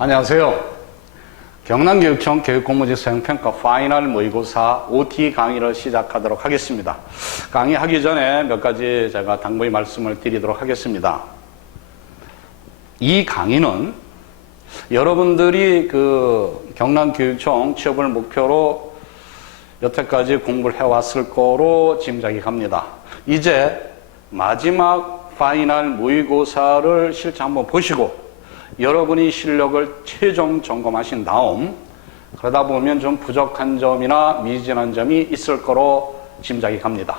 안녕하세요. 경남교육청 교육공무지 수행평가 파이널 모의고사 OT 강의를 시작하도록 하겠습니다. 강의하기 전에 몇 가지 제가 당부의 말씀을 드리도록 하겠습니다. 이 강의는 여러분들이 경남교육청 취업을 목표로 여태까지 공부를 해왔을 거로 짐작이 갑니다. 이제 마지막 파이널 모의고사를 실제 한번 보시고 여러분이 실력을 최종 점검하신 다음 그러다 보면 좀 부족한 점이나 미진한 점이 있을 거로 짐작이 갑니다.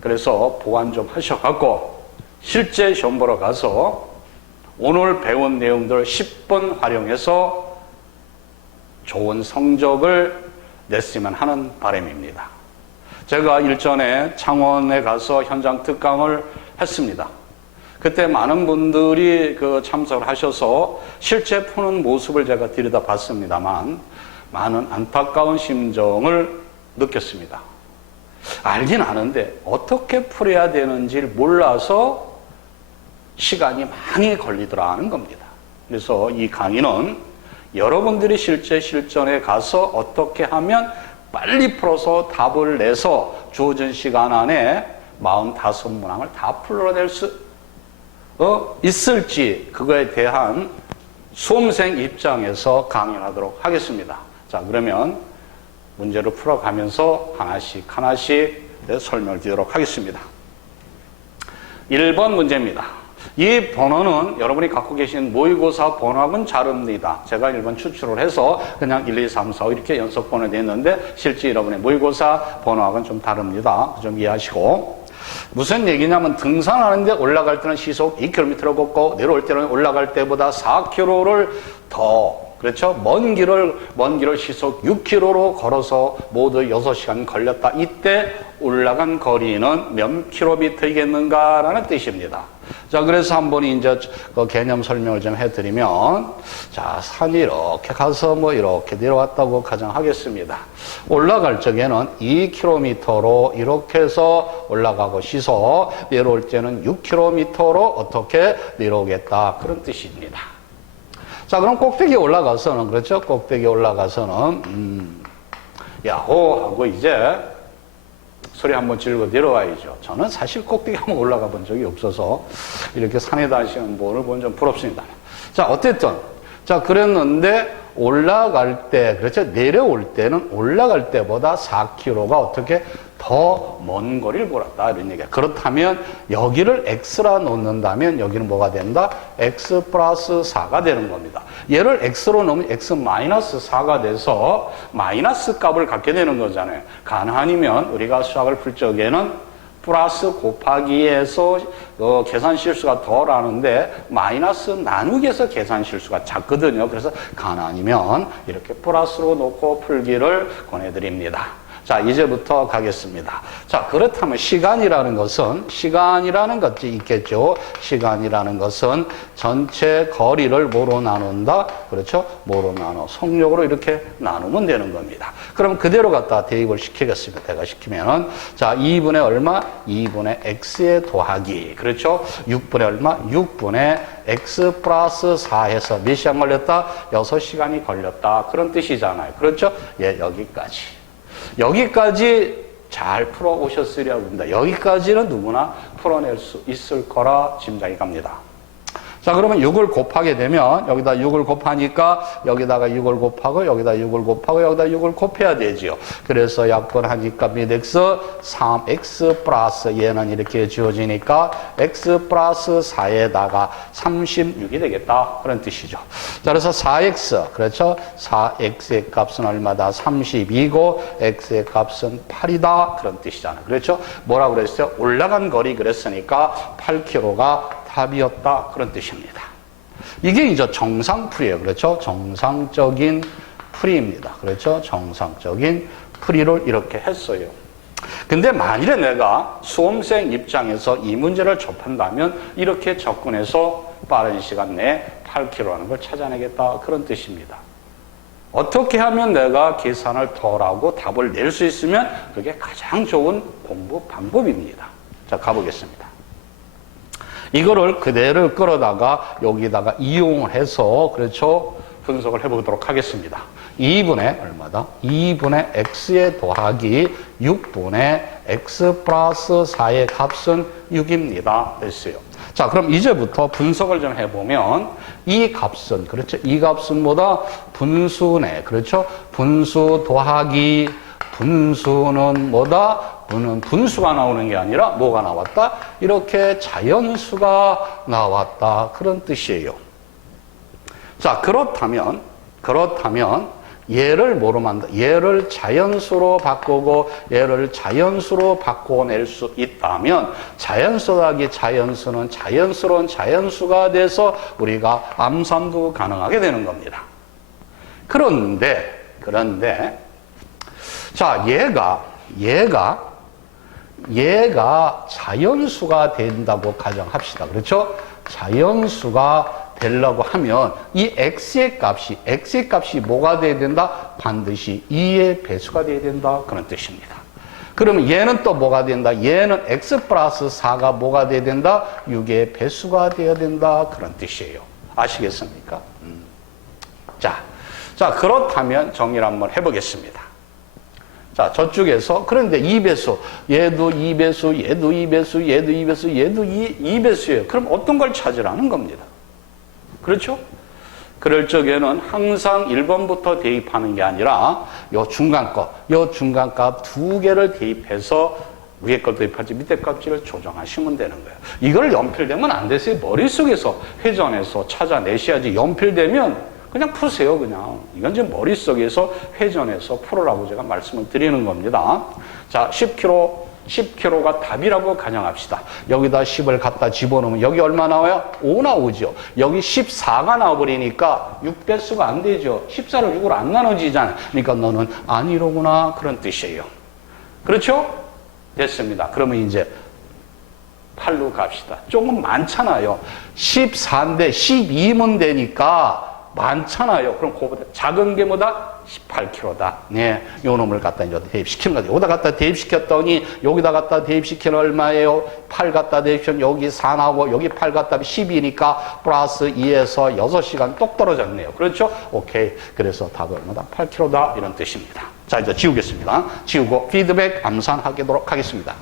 그래서 보완 좀 하셔갖고 실제 시험 보러 가서 오늘 배운 내용들 10분 활용해서 좋은 성적을 냈으면 하는 바람입니다. 제가 일전에 창원에 가서 현장 특강을 했습니다. 그때 많은 분들이 참석을 하셔서 실제 푸는 모습을 제가 들여다봤습니다만 많은 안타까운 심정을 느꼈습니다. 알긴 아는데 어떻게 풀어야 되는지를 몰라서 시간이 많이 걸리더라는 겁니다. 그래서 이 강의는 여러분들이 실제 실전에 가서 어떻게 하면 빨리 풀어서 답을 내서 주어진 시간 안에 45문항을 다 풀어낼 수 있을지 그거에 대한 수험생 입장에서 강의를 하도록 하겠습니다. 자, 그러면 문제를 풀어가면서 하나씩 설명을 드리도록 하겠습니다. 1번 문제입니다. 이 번호는 여러분이 갖고 계신 모의고사 번호하고는 다릅니다. 제가 1번 추출을 해서 그냥 1, 2, 3, 4 이렇게 연속번호 냈는데 실제 여러분의 모의고사 번호하고는 좀 다릅니다. 좀 이해하시고. 무슨 얘기냐면 등산하는데 올라갈 때는 시속 2km를 걷고 내려올 때는 올라갈 때보다 4km를 더 그렇죠? 먼 길을 시속 6km로 걸어서 모두 6시간 걸렸다. 이때 올라간 거리는 몇 킬로미터이겠는가라는 뜻입니다. 자, 그래서 한번 이제 개념 설명을 좀 해드리면, 자, 산이 이렇게 가서 이렇게 내려왔다고 가정하겠습니다. 올라갈 적에는 2km로 이렇게 해서 올라가고 시속 내려올 때는 6km로 어떻게 내려오겠다. 그런 뜻입니다. 자, 그럼 꼭대기에 올라가서는, 그렇죠? 꼭대기에 올라가서는, 야호! 하고 이제 소리 한번 지르고 내려와야죠. 저는 사실 꼭대기 한번 올라가 본 적이 없어서 이렇게 산에 다니시는 분을 보면 좀 부럽습니다. 자, 어쨌든. 자, 그랬는데 올라갈 때, 그렇죠? 내려올 때는 올라갈 때보다 4km가 어떻게 더 먼 거리를 걸었다. 이런 얘기야. 그렇다면 여기를 x라 놓는다면 여기는 뭐가 된다? x 플러스 4가 되는 겁니다. 얘를 x로 놓으면 x 마이너스 4가 돼서 마이너스 값을 갖게 되는 거잖아요. 가능하면 우리가 수학을 풀 적에는 플러스 곱하기에서 계산 실수가 덜하는데 마이너스 나누기에서 계산 실수가 작거든요. 그래서 가능하면 이렇게 플러스로 놓고 풀기를 권해드립니다. 자, 이제부터 가겠습니다. 자, 그렇다면 시간이라는 것이 있겠죠. 시간이라는 것은 전체 거리를 뭐로 나눈다? 그렇죠? 뭐로 나눠? 속력으로 이렇게 나누면 되는 겁니다. 그럼 그대로 갖다 대입을 시키겠습니다. 내가 시키면은, 자, 2분의 얼마? 2분의 x의 더하기. 그렇죠? 6분의 얼마? 6분의 x 플러스 4 해서 몇 시간 걸렸다? 6시간이 걸렸다. 그런 뜻이잖아요. 그렇죠? 예, 여기까지 잘 풀어 오셨으리라고 봅니다. 여기까지는 누구나 풀어낼 수 있을 거라 짐작이 갑니다. 자, 그러면 6을 곱하게 되면 여기다 6을 곱하니까 여기다가 6을 곱하고 여기다 6을 곱하고 여기다 6을 곱해야 되지요. 그래서 약분하니까 몇 x? 3x 플러스 얘는 이렇게 지워지니까 x 플러스 4에다가 36이 되겠다. 그런 뜻이죠. 자, 그래서 4x, 그렇죠? 4x의 값은 얼마다? 32고 x의 값은 8이다. 그런 뜻이잖아요. 그렇죠? 뭐라고 그랬어요? 올라간 거리 그랬으니까 8km가 답이었다. 그런 뜻입니다. 이게 이제 정상풀이에요. 그렇죠? 정상적인 풀이입니다. 그렇죠? 정상적인 풀이를 이렇게 했어요. 근데 만일에 내가 수험생 입장에서 이 문제를 접한다면 이렇게 접근해서 빠른 시간 내에 8km라는 걸 찾아내겠다. 그런 뜻입니다. 어떻게 하면 내가 계산을 덜하고 답을 낼 수 있으면 그게 가장 좋은 공부 방법입니다. 자, 가보겠습니다. 이거를 그대로 끌어다가 여기다가 이용을 해서, 그렇죠? 분석을 해보도록 하겠습니다. 2분의 얼마다? 2분의 x의 더하기 6분의 x 플러스 4의 값은 6입니다. 됐어요. 자, 그럼 이제부터 분석을 좀 해보면 이 값은, 그렇죠? 이 값은 뭐다? 분수네. 그렇죠? 분수 더하기 분수는 뭐다? 분수가 나오는 게 아니라 뭐가 나왔다? 이렇게 자연수가 나왔다. 그런 뜻이에요. 자, 그렇다면 얘를 뭐로 만들? 얘를 자연수로 바꾸고 얘를 자연수로 바꿔낼 수 있다면 자연수 더하기 자연수는 자연스러운 자연수가 돼서 우리가 암산도 가능하게 되는 겁니다. 그런데 자, 얘가 자연수가 된다고 가정합시다. 그렇죠? 자연수가 되려고 하면 이 x의 값이 뭐가 돼야 된다? 반드시 2의 배수가 돼야 된다. 그런 뜻입니다. 그러면 얘는 또 뭐가 된다? 얘는 x 플러스 4가 뭐가 돼야 된다? 6의 배수가 돼야 된다. 그런 뜻이에요. 아시겠습니까? 자, 그렇다면 정리를 한번 해보겠습니다. 자, 저쪽에서, 그런데 2배수, 얘도 2배수, 얘도 2배수, 얘도 2배수, 얘도 2배수예요. 그럼 어떤 걸 찾으라는 겁니다. 그렇죠? 그럴 적에는 항상 1번부터 대입하는 게 아니라 요 중간값 두 개를 대입해서 위에 걸 대입할지 밑에 값을 조정하시면 되는 거예요. 이걸 연필되면 안 되세요. 머릿속에서 회전해서 찾아내셔야지. 연필되면 그냥 푸세요, 그냥. 이건 이제 머릿속에서 회전해서 풀으라고 제가 말씀을 드리는 겁니다. 자, 10kg가 답이라고 가정합시다. 여기다 10을 갖다 집어넣으면 여기 얼마 나와요? 5 나오죠. 여기 14가 나와버리니까 6배수가 안 되죠. 14를 6으로 안 나눠지잖아요. 그러니까 너는 아니로구나. 그런 뜻이에요. 그렇죠? 됐습니다. 그러면 이제 8로 갑시다. 조금 많잖아요. 14인데 12면 되니까 많잖아요. 그럼 그거보다 작은 게 뭐다? 18kg다. 네, 요 놈을 갖다 이제 대입시키는 거죠. 여기다 갖다 대입시켰더니 여기다 갖다 대입시키는 얼마예요? 8 갖다 대입시키면 여기 4 나오고 여기 8 갖다 12니까 플러스 2에서 6시간 똑 떨어졌네요. 그렇죠? 오케이. 그래서 답은 얼마다? 8kg다. 이런 뜻입니다. 자, 이제 지우겠습니다. 지우고 피드백 암산하도록 하겠습니다.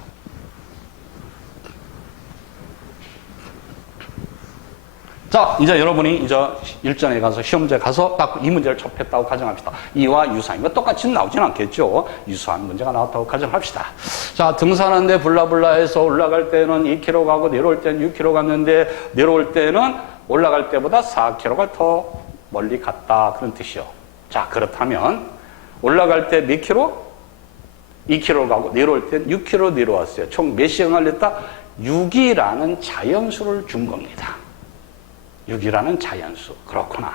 자, 이제 여러분이 이제 일전에 가서 시험지에 가서 딱 이 문제를 접했다고 가정합시다. 이와 유사한 거 똑같이 나오진 않겠죠. 유사한 문제가 나왔다고 가정합시다. 자, 등산하는데 블라블라해서 올라갈 때는 2km 가고 내려올 때는 6km 갔는데 내려올 때는 올라갈 때보다 4km가 더 멀리 갔다. 그런 뜻이요. 자, 그렇다면 올라갈 때 몇 킬로? 2km 가고 내려올 때는 6km 내려왔어요. 총 몇 시간 걸렸다? 6이라는 자연수를 준 겁니다. 6이라는 자연수. 그렇구나.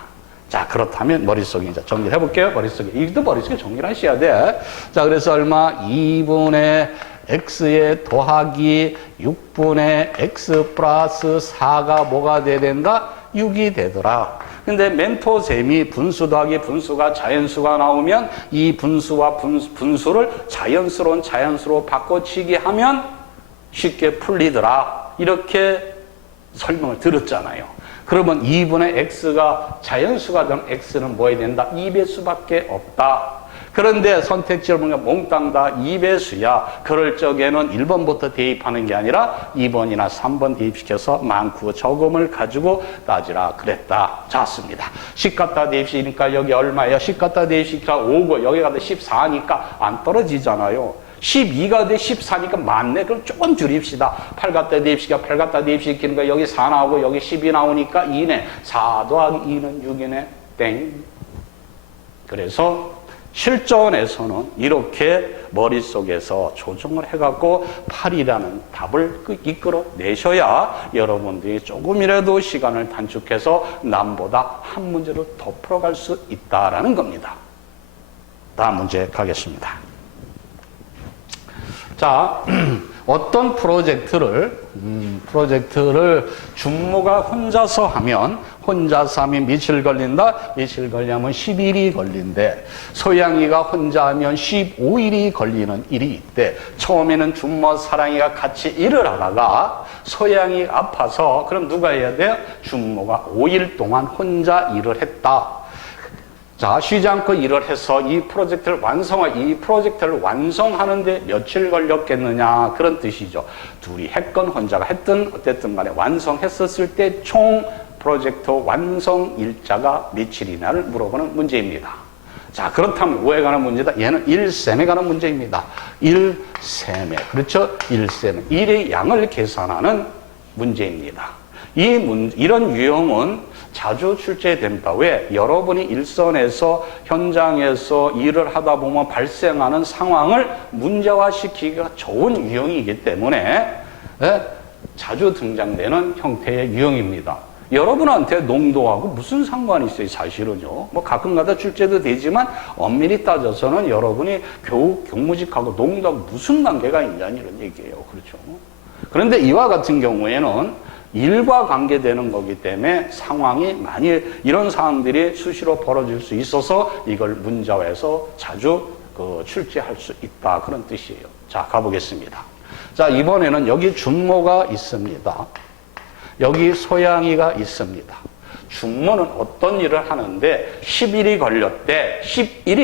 자, 그렇다면 머릿속에 이제 정리를 해볼게요. 이것도 머릿속에 정리를 하셔야 돼. 자, 그래서 얼마? 2분의 x의 더하기 6분의 x 플러스 4가 뭐가 돼야 된다? 6이 되더라. 근데 멘토셈이 분수 더하기 분수가 자연수가 나오면 이 분수와 분수를 자연스러운 자연수로 바꿔치기 하면 쉽게 풀리더라. 이렇게 설명을 들었잖아요. 그러면 2분의 x가 자연수가 되면 x는 뭐 해야 된다? 2배수밖에 없다. 그런데 선택지를 보니까 몽땅 다 2배수야. 그럴 적에는 1번부터 대입하는 게 아니라 2번이나 3번 대입시켜서 많고 적음을 가지고 따지라 그랬다. 좋습니다. 10 갖다 대입시키니까 여기 얼마예요? 10 갖다 대입시키니까 5고 여기 갖다 14니까 안 떨어지잖아요. 12가 돼 14니까 맞네. 그럼 조금 줄입시다. 8 갖다 대입시켜 8 갖다 대입시키니까 여기 4 나오고 여기 10이 나오니까 2네. 4 더하기 2는 6이네. 땡. 그래서 실전에서는 이렇게 머릿속에서 조정을 해갖고 8이라는 답을 이끌어내셔야 여러분들이 조금이라도 시간을 단축해서 남보다 한 문제를 더 풀어갈 수 있다라는 겁니다. 다음 문제 가겠습니다. 자, 어떤 프로젝트를 준모가 혼자서 하면 며칠 걸린다? 며칠 걸리면 10일이 걸린대. 소양이가 혼자 하면 15일이 걸리는 일이 있대. 처음에는 준모 사랑이가 같이 일을 하다가 소양이 아파서 그럼 누가 해야 돼요? 준모가 5일 동안 혼자 일을 했다. 자, 쉬지 않고 일을 해서 이 프로젝트를 완성하는데 며칠 걸렸겠느냐, 그런 뜻이죠. 둘이 했건 혼자가 했든 어쨌든 간에 완성했었을 때 총 프로젝트 완성 일자가 며칠이냐를 물어보는 문제입니다. 자, 그렇다면 뭐에 관한 문제다? 얘는 일셈에 관한 문제입니다. 일셈에, 그렇죠? 일셈, 일의 양을 계산하는 문제입니다. 이런 유형은 자주 출제됩니다. 왜? 여러분이 일선에서 현장에서 일을 하다 보면 발생하는 상황을 문제화시키기가 좋은 유형이기 때문에 자주 등장되는 형태의 유형입니다. 여러분한테 농도하고 무슨 상관이 있어요, 사실은요. 뭐 가끔가다 출제도 되지만 엄밀히 따져서는 여러분이 교무직하고 농도하고 무슨 관계가 있냐는 이런 얘기예요. 그렇죠. 그런데 이와 같은 경우에는 일과 관계되는 거기 때문에 상황이 많이 이런 상황들이 수시로 벌어질 수 있어서 이걸 문자화해서 자주 출제할 수 있다, 그런 뜻이에요. 자, 가보겠습니다. 자, 이번에는 여기 준모가 있습니다. 여기 소양이가 있습니다. 준모는 어떤 일을 하는데 10일이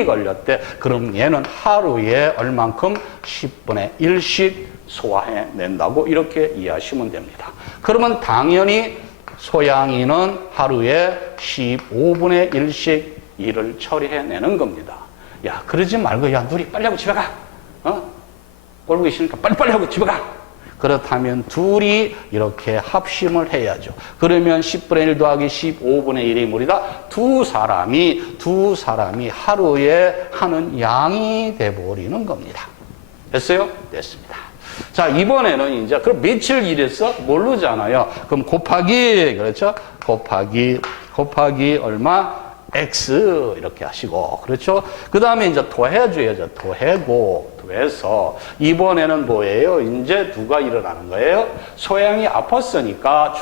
걸렸대. 그럼 얘는 하루에 얼만큼 10분의 1씩 소화해낸다고 이렇게 이해하시면 됩니다. 그러면 당연히 소양이는 하루에 15분의 1씩 일을 처리해내는 겁니다. 야, 그러지 말고, 야, 누리 빨리 하고 집에 가. 꼴보기 싫으니까 빨리빨리 하고 집에 가. 그렇다면 둘이 이렇게 합심을 해야죠. 그러면 10분의 1 더하기 15분의 1이 무리다. 두 사람이 하루에 하는 양이 돼버리는 겁니다. 됐어요? 됐습니다. 자, 이번에는 이제 그럼 며칠 일했어? 모르잖아요. 그럼 곱하기, 그렇죠? 곱하기 얼마? X 이렇게 하시고, 그렇죠? 그 다음에 이제 더해줘야죠. 더해서 이번에는 뭐예요? 이제 누가 일어나는 거예요? 소양이 아팠으니까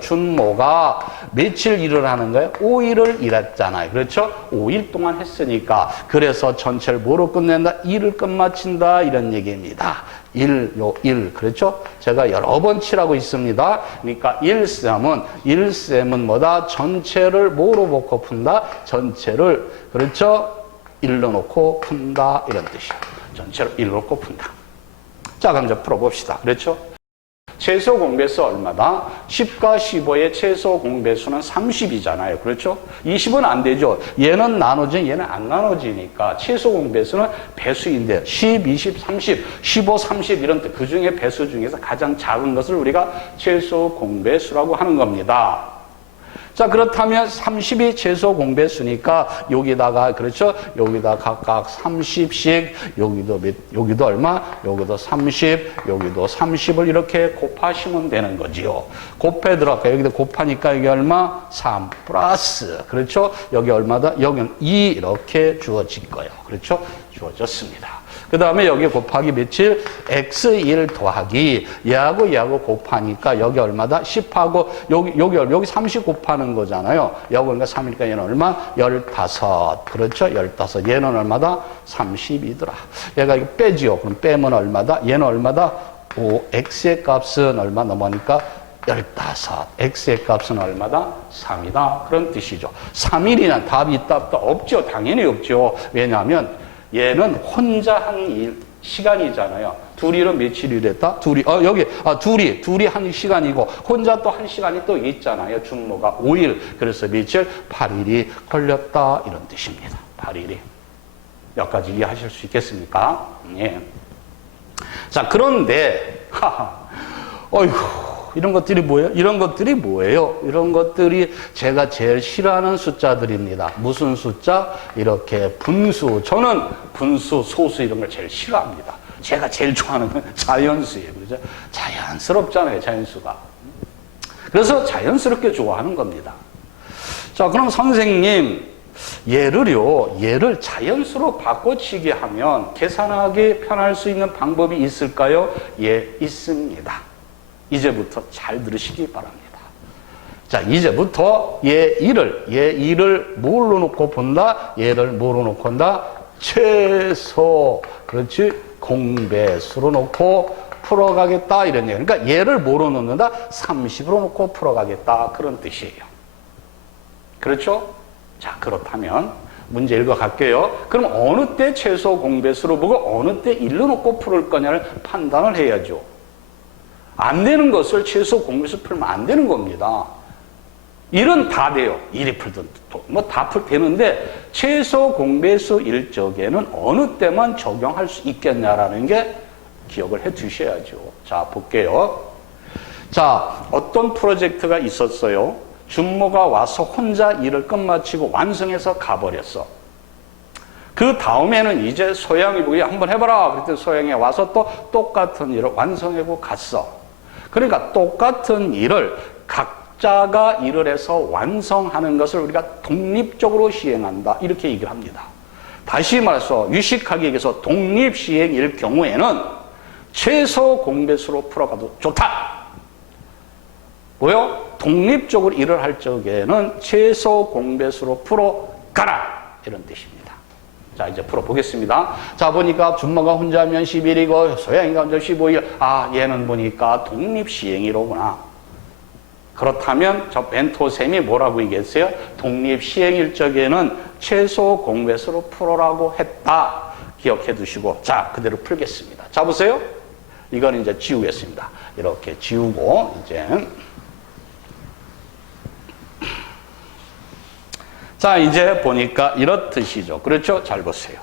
준모가 며칠 일을 하는 거예요? 5일을 일했잖아요. 그렇죠? 5일 동안 했으니까 그래서 전체를 뭐로 끝낸다? 1을 끝마친다, 이런 얘기입니다. 일, 그렇죠? 제가 여러 번 칠하고 있습니다. 그러니까 일셈은 뭐다? 전체를 뭐로 놓고 푼다? 전체를, 그렇죠? 1로 놓고 푼다, 이런 뜻이에요. 전체를 1로 놓고 푼다. 자, 그럼 이제 풀어봅시다. 그렇죠? 최소 공배수 얼마다? 10과 15의 최소 공배수는 30이잖아요. 그렇죠? 20은 안 되죠. 얘는 나눠지니 얘는 안 나눠지니까 최소 공배수는 배수인데 10, 20, 30, 15, 30 이런 그 중에 배수 중에서 가장 작은 것을 우리가 최소 공배수라고 하는 겁니다. 자, 그렇다면 30이 최소 공배수니까 여기다가, 그렇죠? 여기다 각각 30씩, 여기도 얼마? 여기도 30, 여기도 30을 이렇게 곱하시면 되는 거지요. 곱해 들어갈까요? 여기다 곱하니까 여기 얼마? 3 플러스, 그렇죠? 여기 얼마다? 여기는 2 이렇게 주어질 거예요. 그렇죠? 주어졌습니다. 그 다음에 여기 곱하기 며칠? x1 더하기 얘하고 곱하니까 여기 얼마다? 10하고 여기 30 곱하는 거잖아요. 여기 그러니까 3이니까 얘는 얼마? 15. 그렇죠? 15. 얘는 얼마다? 30이더라. 얘가 이거 빼지요. 그럼 빼면 얼마다? 얘는 얼마다? 5. x의 값은 얼마 넘으니까 15. x의 값은 얼마다? 3이다. 그런 뜻이죠. 3일이란 답이 있다? 없죠. 당연히 없죠. 왜냐하면 얘는 혼자 한 일, 시간이잖아요. 둘이는 며칠 일했다? 둘이 한 시간이고, 혼자 또 한 시간이 또 있잖아요. 준모가 5일. 그래서 며칠? 8일이 걸렸다. 이런 뜻입니다. 8일이. 여기까지 이해하실 수 있겠습니까? 예. 자, 그런데, 어이구. 이런 것들이 뭐예요? 이런 것들이 제가 제일 싫어하는 숫자들입니다. 무슨 숫자? 이렇게 분수. 저는 분수, 소수 이런 걸 제일 싫어합니다. 제가 제일 좋아하는 건 자연수예요. 그죠? 자연스럽잖아요, 자연수가. 그래서 자연스럽게 좋아하는 겁니다. 자, 그럼 선생님, 얘를 자연수로 바꿔치기 하면 계산하기 편할 수 있는 방법이 있을까요? 예, 있습니다. 이제부터 잘 들으시기 바랍니다. 자, 이제부터 얘 일을 뭘로 놓고 본다? 얘를 뭐로 놓고 본다? 최소, 그렇지? 공배수로 놓고 풀어가겠다, 이런 얘기. 그러니까 얘를 뭐로 놓는다? 30으로 놓고 풀어가겠다, 그런 뜻이에요. 그렇죠? 자, 그렇다면 문제 읽어갈게요. 그럼 어느 때 최소 공배수로 보고 어느 때 1로 놓고 풀을 거냐를 판단을 해야죠. 안 되는 것을 최소 공배수 풀면 안 되는 겁니다. 1은 다 돼요. 1이 풀든 뭐 다 되는데 최소 공배수 일적에는 어느 때만 적용할 수 있겠냐라는 게 기억을 해 두셔야죠. 자, 볼게요. 자, 어떤 프로젝트가 있었어요. 준모가 와서 혼자 일을 끝마치고 완성해서 가버렸어. 그 다음에는 이제 소양이 보기 한번 해봐라. 그랬더니 소양이 와서 또 똑같은 일을 완성하고 갔어. 그러니까 똑같은 일을 각자가 일을 해서 완성하는 것을 우리가 독립적으로 시행한다. 이렇게 얘기를 합니다. 다시 말해서 유식하게 얘기해서 독립시행일 경우에는 최소 공배수로 풀어가도 좋다. 뭐요? 독립적으로 일을 할 적에는 최소 공배수로 풀어가라. 이런 뜻입니다. 자, 이제 풀어보겠습니다. 자, 보니까 준모가 혼자면 10일이고 소양이가 혼자 15일. 아, 얘는 보니까 독립시행이로구나. 그렇다면 저 멘토쌤이 뭐라고 얘기했어요? 독립시행일 적에는 최소 공배수로 풀어라고 했다. 기억해 두시고, 자, 그대로 풀겠습니다. 자, 보세요. 이거는 이제 지우겠습니다. 이렇게 지우고, 이제. 자, 이제 보니까 이렇듯이죠. 그렇죠? 잘 보세요.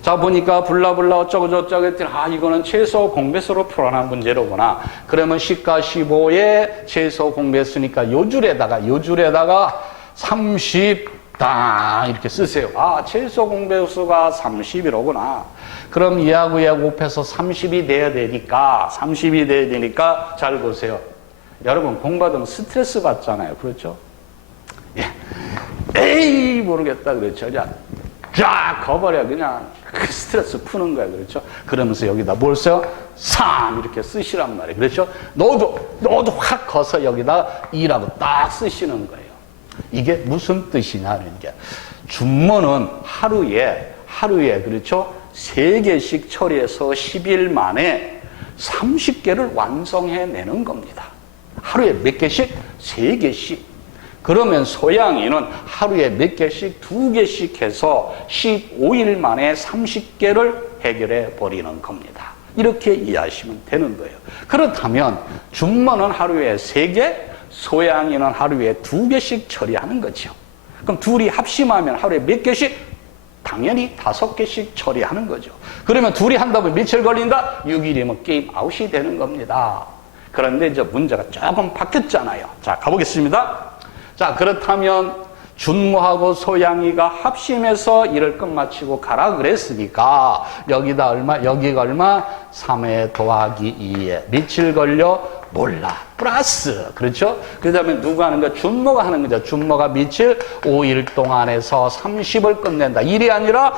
자, 보니까 블라블라 어쩌고저쩌고 했더니, 아, 이거는 최소 공배수로 풀어낸 문제로구나. 그러면 10과 15의 최소 공배수니까 요 줄에다가 30다. 이렇게 쓰세요. 아, 최소 공배수가 30이로구나. 그럼 얘하고 곱해서 30이 돼야 되니까, 잘 보세요. 여러분, 공부하면 스트레스 받잖아요. 그렇죠? 예. 에이, 모르겠다. 그렇죠. 쫙 거버려. 그냥 그 스트레스 푸는 거야. 그렇죠? 그러면서 여기다 뭘 써요? 3 이렇게 쓰시란 말이에요. 그렇죠? 너도 확 커서 여기다 2라고 딱 쓰시는 거예요. 이게 무슨 뜻이냐는 게, 준모는 하루에 그렇죠? 3개씩 처리해서 10일 만에 30개를 완성해내는 겁니다. 하루에 몇 개씩? 3개씩. 그러면 소양이는 하루에 몇 개씩? 2개씩 해서 15일 만에 30개를 해결해 버리는 겁니다. 이렇게 이해하시면 되는 거예요. 그렇다면 준모는 하루에 3개, 소양이는 하루에 2개씩 처리하는 거죠. 그럼 둘이 합심하면 하루에 몇 개씩? 당연히 5개씩 처리하는 거죠. 그러면 둘이 한다면 며칠 걸린다? 6일이면 게임 아웃이 되는 겁니다. 그런데 이제 문제가 조금 바뀌었잖아요. 자, 가보겠습니다. 자, 그렇다면 준모하고 소양이가 합심해서 일을 끝마치고 가라 그랬으니까 여기가 얼마? 3회 더하기 2에 며칠 걸려? 몰라. 플러스. 그렇죠? 그 다음에 누가 하는 거야? 준모가 하는 거죠. 준모가 며칠? 5일 동안에서 30을 끝낸다. 일이 아니라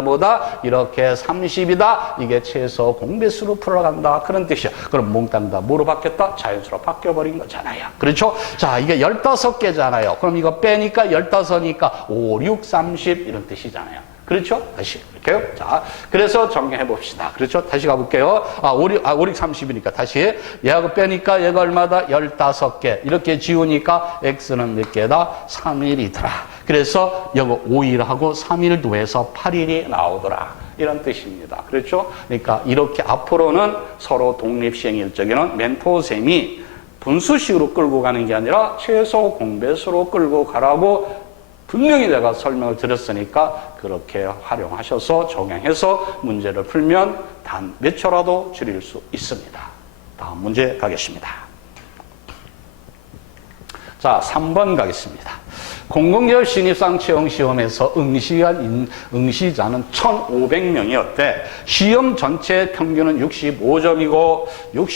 뭐다? 이렇게 30이다. 이게 최소 공배수로 풀어간다. 그런 뜻이야. 그럼 몽땅 다 뭐로 바뀌었다? 자연수로 바뀌어버린 거잖아요. 그렇죠? 자, 이게 15개잖아요. 그럼 이거 빼니까 15니까 5, 6, 30 이런 뜻이잖아요. 그렇죠? 다시 볼게요. 자, 그래서 정리해 봅시다. 그렇죠? 다시 가볼게요. 5, 6, 30이니까 다시. 얘하고 빼니까 얘가 얼마다? 15개. 이렇게 지우니까 X는 몇 개다? 3일이더라. 그래서 이거 5일하고 3일 더해서 8일이 나오더라. 이런 뜻입니다. 그렇죠? 그러니까 이렇게 앞으로는 서로 독립시행일 적에는 멘토쌤이 분수식으로 끌고 가는 게 아니라 최소 공배수로 끌고 가라고 분명히 내가 설명을 드렸으니까 그렇게 활용하셔서 적용해서 문제를 풀면 단 몇 초라도 줄일 수 있습니다. 다음 문제 가겠습니다. 자, 3번 가겠습니다. 공공기업 신입상 채용시험에서 응시자는 1,500명이었대. 시험 전체 평균은 65점이고 여기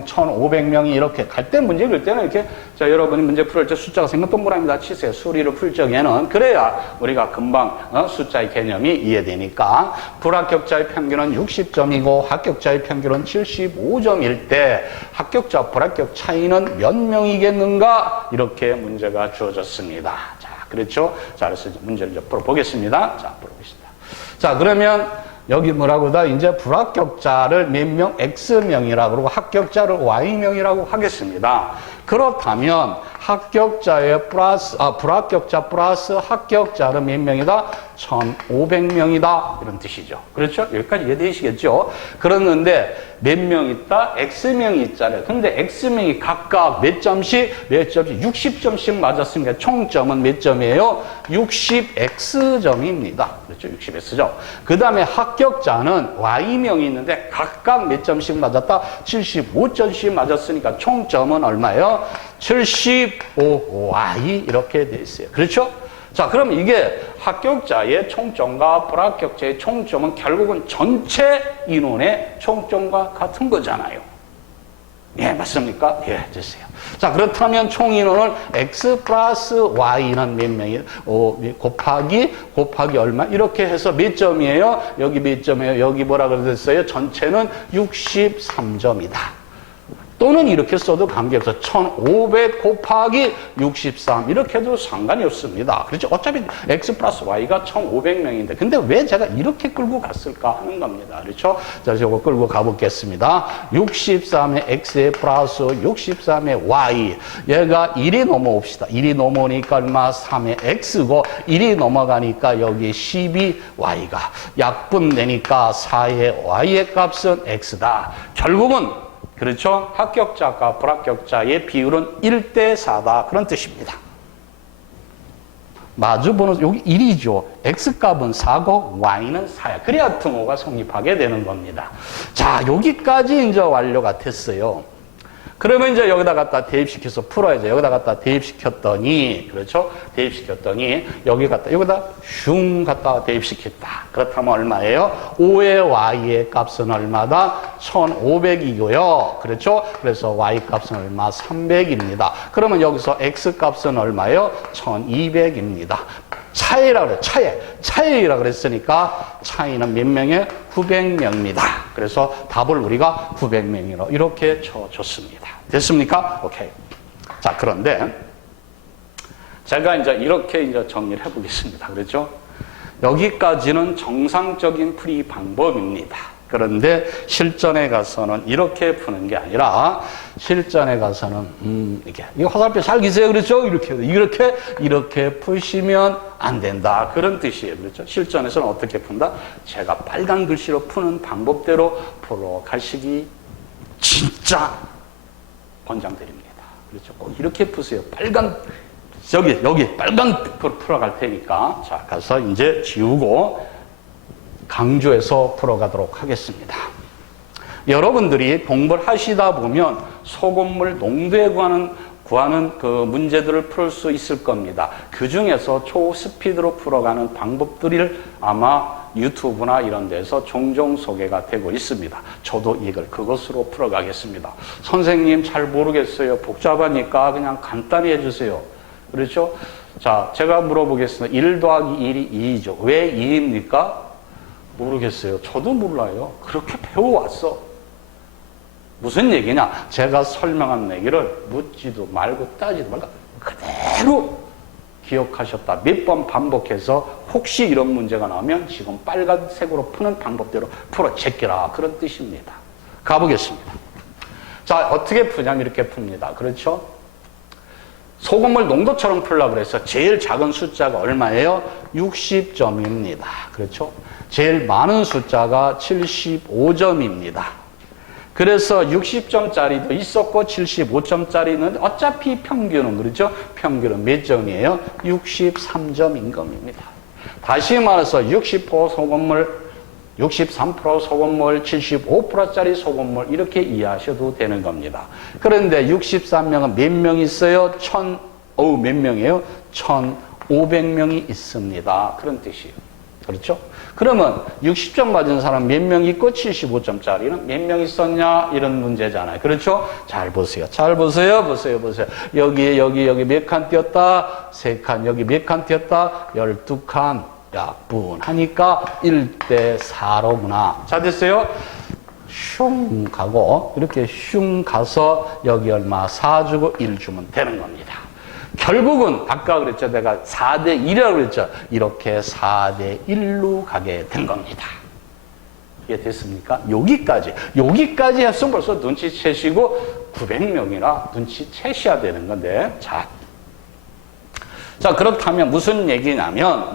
1,500명이 이렇게 갈 때 문제 풀 때는 이렇게, 자, 여러분이 문제 풀 때 숫자가 생각동그라미다 치세요. 수리를 풀 적에는. 그래야 우리가 금방 숫자의 개념이 이해되니까. 불합격자의 평균은 60점이고 합격자의 평균은 75점일 때 합격자 불합격 차이는 몇 명이겠는가? 이렇게 문제가 주어졌습니다. 자, 그렇죠? 자, 그래서 문제를 이제 풀어보겠습니다. 자, 풀어보겠습니다. 자, 그러면 여기 뭐라고다? 이제 불합격자를 몇 명? X명이라고 그러고 합격자를 Y명이라고 하겠습니다. 그렇다면 합격자의 불합격자 플러스 합격자는 몇 명이다? 1,500명이다. 이런 뜻이죠. 그렇죠? 여기까지 이해되시겠죠? 그랬는데 몇 명 있다? X명이 있잖아요. 근데 X명이 각각 몇 점씩 60점씩 맞았으니까 총점은 몇 점이에요? 60X점입니다. 그렇죠? 60X점. 그 다음에 합격자는 Y명이 있는데 각각 몇 점씩 맞았다? 75점씩 맞았으니까 총점은 얼마예요? 75Y 이렇게 돼 있어요. 그렇죠? 자, 그럼 이게 합격자의 총점과 불합격자의 총점은 결국은 전체 인원의 총점과 같은 거잖아요. 예, 맞습니까? 예, 됐어요. 자, 그렇다면 총 인원을 X 플러스 Y는 몇 명이에요? 곱하기 얼마? 이렇게 해서 몇 점이에요? 여기 몇 점이에요? 여기 뭐라 그랬어요? 전체는 63점이다. 또는 이렇게 써도 관계없어. 1500 곱하기 63 이렇게 해도 상관이 없습니다. 그렇죠? 어차피 X 플러스 Y가 1500명인데 근데 왜 제가 이렇게 끌고 갔을까 하는 겁니다. 그렇죠? 자, 저거 끌고 가보겠습니다. 63의 X 플러스 63의 Y 얘가 1이 넘어옵시다. 1이 넘어오니까 얼마? 3의 X고 1이 넘어가니까 여기 12Y가 약분되니까 4의 Y의 값은 X다. 결국은 그렇죠? 합격자과 불합격자의 비율은 1대4다. 그런 뜻입니다. 마주보는 여기 1이죠. X값은 4고 Y는 4야. 그래야 등호가 성립하게 되는 겁니다. 자, 여기까지 이제 완료가 됐어요. 그러면 이제 여기다 갖다 대입시켜서 풀어야죠. 여기다 갖다 대입시켰더니, 그렇죠? 대입시켰더니, 여기다 슝 갖다 대입시켰다. 그렇다면 얼마예요? 5의 Y의 값은 얼마다? 1500이고요. 그렇죠? 그래서 Y 값은 얼마? 300입니다. 그러면 여기서 X 값은 얼마예요? 1200입니다. 차이라 그래. 차이라 그랬으니까 차이는 몇 명에? 900명입니다. 그래서 답을 우리가 900명이라고 이렇게 쳐줬습니다. 됐습니까? 오케이. 자, 그런데 제가 이제 이렇게 이제 정리를 해보겠습니다. 그렇죠? 여기까지는 정상적인 풀이 방법입니다. 그런데 실전에 가서는 이렇게 푸는 게 아니라 실전에 가서는 이거 화살표 잘 기세요. 그렇죠? 이렇게 푸시면 안 된다. 그런 뜻이에요. 그렇죠? 실전에서는 어떻게 푼다? 제가 빨간 글씨로 푸는 방법대로 풀어 가시기 진짜 권장드립니다. 그렇죠? 꼭 이렇게 푸세요. 여기 빨간 풀어갈 테니까 자, 가서 이제 지우고 강조해서 풀어가도록 하겠습니다. 여러분들이 공부를 하시다 보면 소금물 농도에 구하는 그 문제들을 풀 수 있을 겁니다. 그 중에서 초스피드로 풀어가는 방법들을 아마 유튜브나 이런 데서 종종 소개가 되고 있습니다. 저도 이걸 그것으로 풀어가겠습니다. 선생님 잘 모르겠어요. 복잡하니까 그냥 간단히 해주세요. 그렇죠? 자, 제가 물어보겠습니다. 1 더하기 1이 2이죠. 왜 2입니까? 모르겠어요. 저도 몰라요. 그렇게 배워왔어. 무슨 얘기냐? 제가 설명한 얘기를 묻지도 말고 따지도 말고 그대로 기억하셨다. 몇 번 반복해서 혹시 이런 문제가 나오면 지금 빨간색으로 푸는 방법대로 풀어 제껴라. 그런 뜻입니다. 가보겠습니다. 자, 어떻게 푸냐면 이렇게 풉니다. 그렇죠? 소금물 농도처럼 풀려고 그래서 제일 작은 숫자가 얼마예요? 60점입니다. 그렇죠? 제일 많은 숫자가 75점입니다. 그래서 60점짜리도 있었고 75점짜리 있는데 어차피 평균은 그렇죠? 평균은 몇 점이에요? 63점인 겁니다. 다시 말해서 60% 소금물, 63% 소금물, 75%짜리 소금물 이렇게 이해하셔도 되는 겁니다. 그런데 63명은 몇 명 있어요? 몇 명이에요? 1,500명이 있습니다. 그런 뜻이에요. 그렇죠? 그러면 60점 맞은 사람 몇 명 있고 75점짜리는 몇 명 있었냐? 이런 문제잖아요. 그렇죠? 잘 보세요. 보세요. 여기 몇 칸 띄었다? 3칸. 여기 몇 칸 띄었다? 12칸. 약분하니까 1대4로구나. 자, 됐어요? 슝 가고 이렇게 슝 가서 여기 얼마? 4 주고 1 주면 되는 겁니다. 결국은 아까 그랬죠. 내가 4대 1이라고 그랬죠. 이렇게 4대 1로 가게 된 겁니다. 이해됐습니까? 여기까지 했으면 벌써 눈치채시고 900명이나 눈치채셔야 되는 건데, 자, 그렇다면 무슨 얘기냐면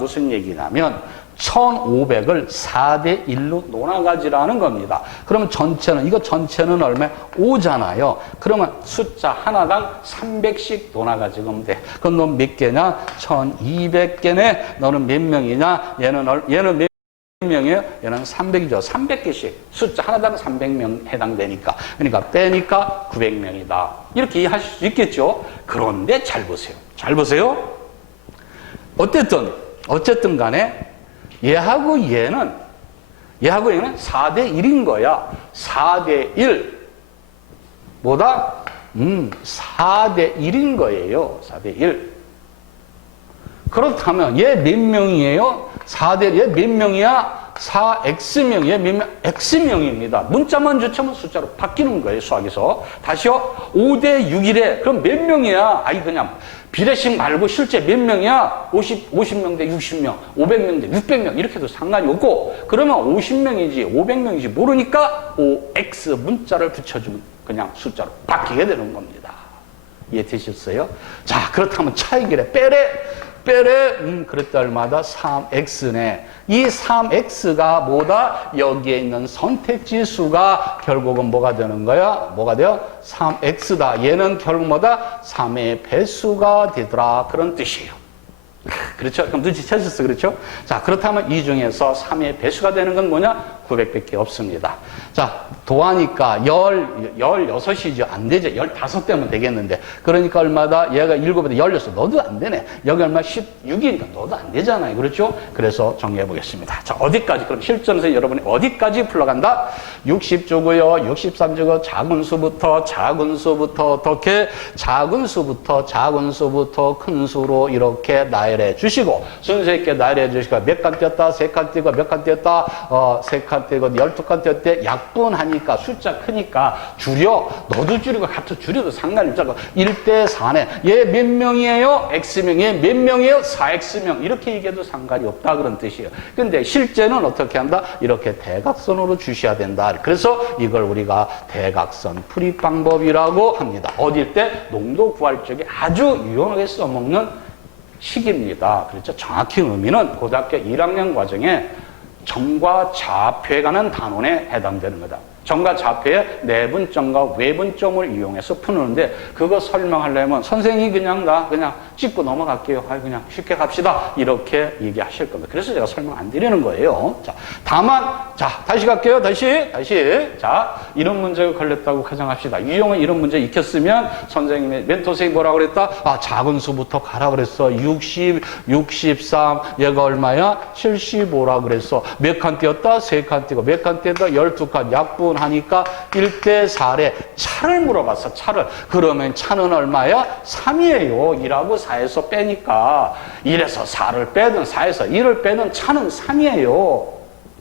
1500을 4대 1로 논아가지라는 겁니다. 그러면 전체는 얼마? 5잖아요. 그러면 숫자 하나당 300씩 논아가지 그러면 돼. 그럼 너 몇 개냐? 1200개네. 너는 몇 명이냐? 얘는 몇 명이에요? 얘는 300이죠. 300개씩. 숫자 하나당 300명 해당되니까. 그러니까 빼니까 900명이다. 이렇게 이해하실 수 있겠죠? 그런데 잘 보세요. 어쨌든 간에 얘하고 얘는 4대 1인 거야. 4대 1. 뭐다? 4대 1인 거예요. 4대 1. 그렇다면 얘 몇 명이에요? 4대 얘 몇 명이야? 4x명. 얘 몇 명? x명입니다. 문자만 주체면 숫자로 바뀌는 거예요. 수학에서. 다시요. 5대 6이래. 그럼 몇 명이야? 그냥 비례식 말고 실제 몇 명이야? 50명 대 60명, 500명 대 600명 이렇게 해도 상관이 없고, 그러면 50명인지 500명인지 모르니까 5x 문자를 붙여주면 그냥 숫자로 바뀌게 되는 겁니다. 이해되셨어요? 자, 그렇다면 차이길래 빼래 그랬다 얼마다? 3x네. 이 3x가 뭐다? 여기에 있는 선택지 수가 결국은 뭐가 되는 거야? 뭐가 돼요? 3x다. 얘는 결국 뭐다? 3의 배수가 되더라. 그런 뜻이에요. 그렇죠? 그럼 눈치채셨어. 그렇죠? 자, 그렇다면 이 중에서 3의 배수가 되는 건 뭐냐? 900밖에 없습니다. 자, 도하니까 16이죠. 안 되죠. 15대면 되겠는데. 그러니까 얼마다? 얘가 7에다 16. 너도 안 되네. 여기 얼마? 16이니까 너도 안 되잖아요. 그렇죠? 그래서 정리해 보겠습니다. 자, 어디까지? 그럼 실전에서 여러분이 어디까지 풀러간다? 60조고요. 63조고 작은 수부터 어떻게? 작은 수부터 큰 수로 이렇게 나열해 주시고, 순서 있게 나열해 주시고, 몇 칸 띄었다, 세 칸 띄고, 몇 칸 띄었다, 세 칸 띄고, 12칸 띄었대. 약분하니까 숫자 크니까 줄여. 너도 줄이고 같이 줄여도 상관이 없잖아. 1대 4네. 얘 몇 명이에요? x명. 얘 몇 명이에요? 4x명. 이렇게 얘기해도 상관이 없다. 그런 뜻이에요. 근데 실제는 어떻게 한다? 이렇게 대각선으로 주셔야 된다. 그래서 이걸 우리가 대각선 풀이 방법이라고 합니다. 어딜 때? 농도 구할 적에 아주 유용하게 써먹는 식입니다. 그렇죠? 정확히 의미는 고등학교 1학년 과정에 정과 좌표에 관한 단원에 해당되는 거다. 정과 좌표의 내분점과 외분점을 이용해서 푸는데, 그거 설명하려면 선생님이 그냥 짚고 넘어갈게요. 그냥 쉽게 갑시다. 이렇게 얘기하실 겁니다. 그래서 제가 설명 안 드리는 거예요. 자, 다만, 다시 갈게요. 다시. 자, 이런 문제가 걸렸다고 가정합시다. 유형은 이런 문제 익혔으면 선생님의 멘토 선생님이 뭐라고 그랬다? 작은 수부터 가라 그랬어. 60, 63, 얘가 얼마야? 75라 그랬어. 몇 칸 띄었다? 3칸 띄고, 몇 칸 띄었다? 12칸. 약분 하니까 1대 4래. 차를 물어봤어. 차를. 그러면 차는 얼마야? 3이에요. 1하고 4에서 빼니까 1에서 4를 빼든 4에서 1을 빼든 차는 3이에요.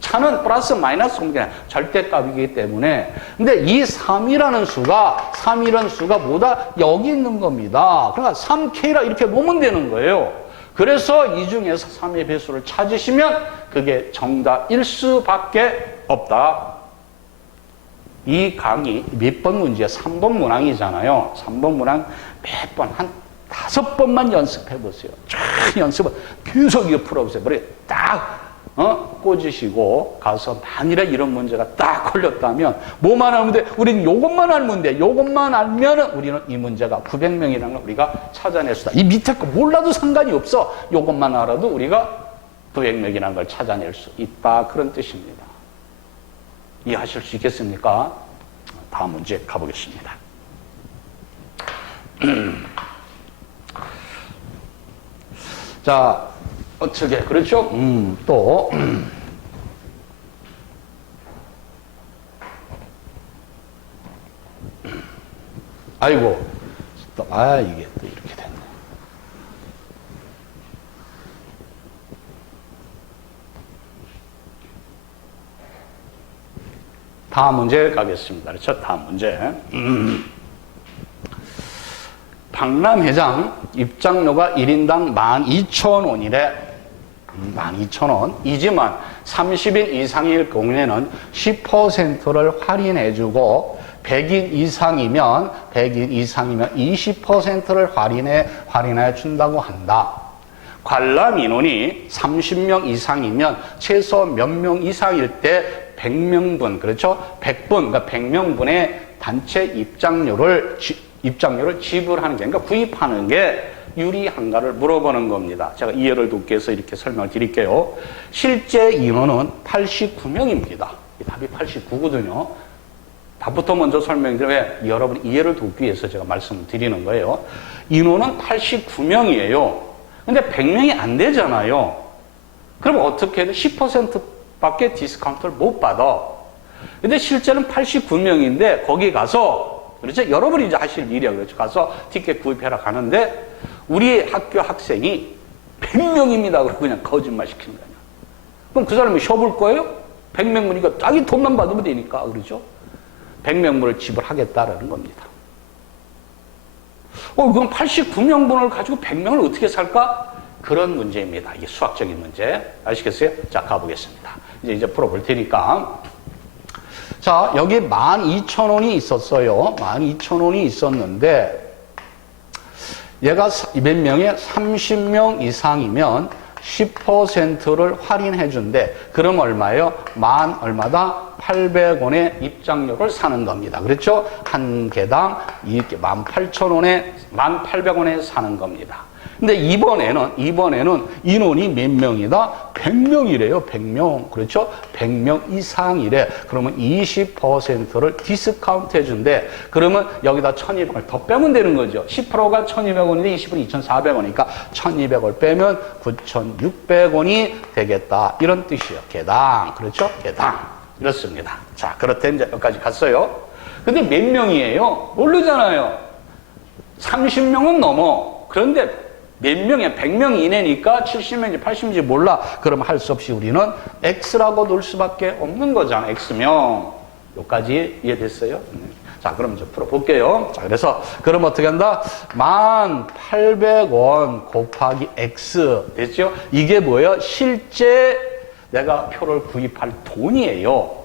차는 플러스 마이너스 절대값이기 때문에. 근데 이 3이라는 수가 뭐다? 여기 있는 겁니다. 그러니까 3K라 이렇게 보면 되는 거예요. 그래서 이 중에서 3의 배수를 찾으시면 그게 정답일 수밖에 없다. 이 강의 몇 번 문제야? 3번 문항이잖아요. 3번 문항 몇 번, 한 5번만 연습해 보세요. 쫙 연습을 계속 이거 풀어보세요. 머리에 딱 꽂으시고 가서 만일에 이런 문제가 딱 걸렸다면 뭐만 하면 돼? 우리는 요것만 알면 돼. 요것만 알면은 우리는 이 문제가 900명이라는 걸 우리가 찾아낼 수 있다. 이 밑에 거 몰라도 상관이 없어. 요것만 알아도 우리가 900명이라는 걸 찾아낼 수 있다. 그런 뜻입니다. 이해하실 수 있겠습니까? 다음 문제 가보겠습니다. 자, 어떻게, 그렇죠? 또. 아이고, 또, 이게 또 이렇게 됐네. 다음 문제 가겠습니다. 그렇죠? 다음 문제. 박람회장 입장료가 1인당 12,000원이래. 12,000원이지만 30인 이상일 경우에는 10%를 할인해주고 100인 이상이면 20%를 할인해 준다고 한다. 관람 인원이 30명 이상이면 최소 몇 명 이상일 때 100명분, 그렇죠? 100분, 그러니까 100명분의 단체 입장료를 지불하는 게, 그러니까 구입하는 게 유리한가를 물어보는 겁니다. 제가 이해를 돕기 위해서 이렇게 설명을 드릴게요. 실제 인원은 89명입니다. 답이 89거든요. 답부터 먼저 설명드리면 왜? 여러분 이해를 돕기 위해서 제가 말씀을 드리는 거예요. 인원은 89명이에요. 근데 100명이 안 되잖아요. 그럼 어떻게 해도 10%밖에 디스카운트를 못 받아. 근데 실제는 89명인데 거기 가서, 그렇죠? 여러분이 이제 하실 일이야. 그렇죠? 가서 티켓 구입해라 가는데 우리 학교 학생이 100명입니다. 그러고 그냥 거짓말 시키는 거야. 그럼 그 사람이 쉬어볼 거예요? 100명분이니까 자기 돈만 받으면 되니까. 그렇죠? 100명분을 지불하겠다라는 겁니다. 그럼 89명분을 가지고 100명을 어떻게 살까? 그런 문제입니다. 이게 수학적인 문제. 아시겠어요? 자, 가보겠습니다. 이제 풀어볼 테니까. 자, 여기 12,000원이 있었어요. 12,000원이 있었는데, 얘가 몇 명에 30명 이상이면 10%를 할인해 준대. 그럼 얼마예요? 얼마다? 800원의 입장료를 사는 겁니다. 그렇죠? 한 개당 이렇게 18,800원에 사는 겁니다. 근데 이번에는 인원이 몇 명이다? 100명이래요. 100명. 그렇죠? 100명 이상이래. 그러면 20%를 디스카운트 해준대. 그러면 여기다 1,200원을 더 빼면 되는 거죠. 10%가 1,200원인데 20%는 2,400원이니까 1,200원 빼면 9,600원이 되겠다. 이런 뜻이에요. 개당. 그렇죠? 개당. 이렇습니다. 자, 그렇대 이제 여기까지 갔어요. 근데 몇 명이에요? 모르잖아요. 30명은 넘어. 그런데 몇 명이야? 100명 이내니까 70명인지 80명인지 몰라. 그럼 할 수 없이 우리는 X라고 놓을 수밖에 없는 거잖아. X명. 여기까지 이해됐어요? 자, 그럼 이제 풀어볼게요. 자, 그래서, 그럼 어떻게 한다? 1,800원 곱하기 X. 됐죠? 이게 뭐예요? 실제 내가 표를 구입할 돈이에요.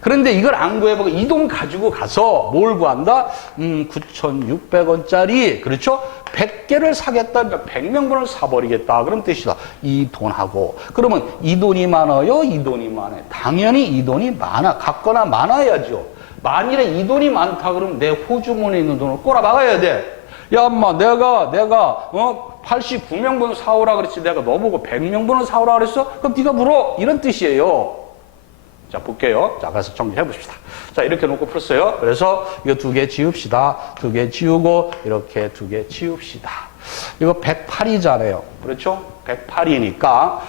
그런데 이걸 안 구해보고 이 돈 가지고 가서 뭘 구한다? 9,600원짜리, 그렇죠? 100개를 사겠다. 그러니까 100명분을 사버리겠다. 그런 뜻이다. 이 돈하고. 그러면 이 돈이 많아요? 이 돈이 많아요? 당연히 이 돈이 많아. 같거나 많아야죠. 만일에 이 돈이 많다 그러면 내 호주머니에 있는 돈을 꼬라박아야 돼. 야, 엄마, 내가 89명분 사오라 그랬지. 내가 너보고 100명분을 사오라 그랬어? 그럼 네가 물어. 이런 뜻이에요. 자, 볼게요. 자, 가서 정리해 봅시다. 자, 이렇게 놓고 풀었어요. 그래서 이거 2개 지웁시다. 2개 지우고, 이렇게 2개 지웁시다. 이거 108이잖아요. 그렇죠? 108이니까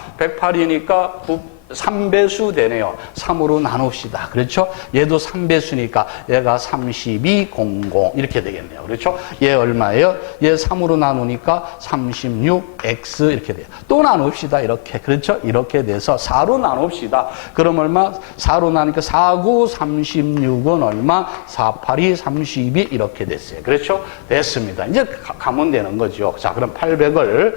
3배수 되네요. 3으로 나눕시다. 그렇죠? 얘도 3배수니까 얘가 3200 이렇게 되겠네요. 그렇죠? 얘 얼마예요? 얘 3으로 나누니까 36x 이렇게 돼요. 또 나눕시다. 이렇게. 그렇죠? 이렇게 돼서 4로 나눕시다. 그럼 얼마? 4로 나누니까 4, 9, 36은 얼마? 4, 8이 32 이렇게 됐어요. 그렇죠? 됐습니다. 이제 가면 되는 거죠. 자, 그럼 800을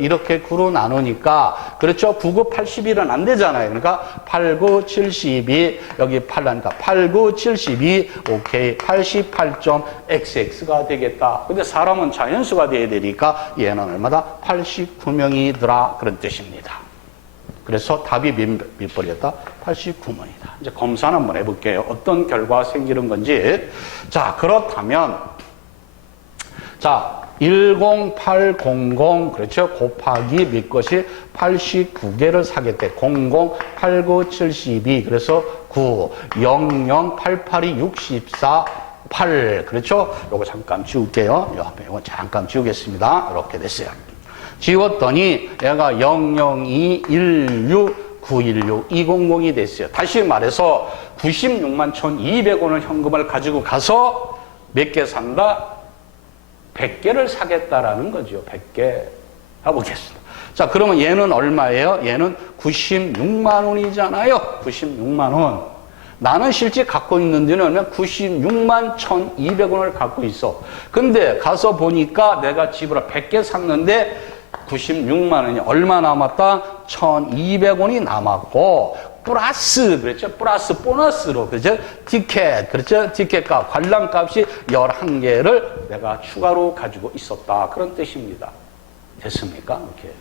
이렇게 9로 나누니까 그렇죠? 9, 9, 81은 안 되잖아요. 그러니까 8, 9, 72 여기 8나니까 8, 9, 72 오케이 88.xx가 되겠다. 근데 사람은 자연수가 돼야 되니까 얘는 얼마다? 89명이더라. 그런 뜻입니다. 그래서 답이 몇 번이었다? 89번이다. 이제 검사는 한번 해볼게요. 어떤 결과가 생기는 건지. 자, 그렇다면 자 10800 그렇죠? 곱하기 몇 것이 89개를 사겠대. 00 89 72 그래서 9 00 88이 64 8 그렇죠? 요거 잠깐 지울게요. 요거 잠깐 지우겠습니다. 이렇게 됐어요. 지웠더니 얘가 002 16 916 200이 됐어요. 다시 말해서 96만 1,200원을 현금을 가지고 가서 몇 개 산다? 100개를 사겠다라는 거죠. 100개. 해보겠습니다. 자, 그러면 얘는 얼마예요? 얘는 96만 원이잖아요. 96만 원. 나는 실제 갖고 있는 데는 96만 1,200원을 갖고 있어. 근데 가서 보니까 내가 집으로 100개 샀는데 96만 원이 얼마 남았다? 1,200원이 남았고, 플러스, 그렇죠? 플러스 보너스로, 그렇죠? 티켓, 그렇죠? 티켓값, 관람값이 11개를 내가 추가로 가지고 있었다. 그런 뜻입니다. 됐습니까? 이렇게.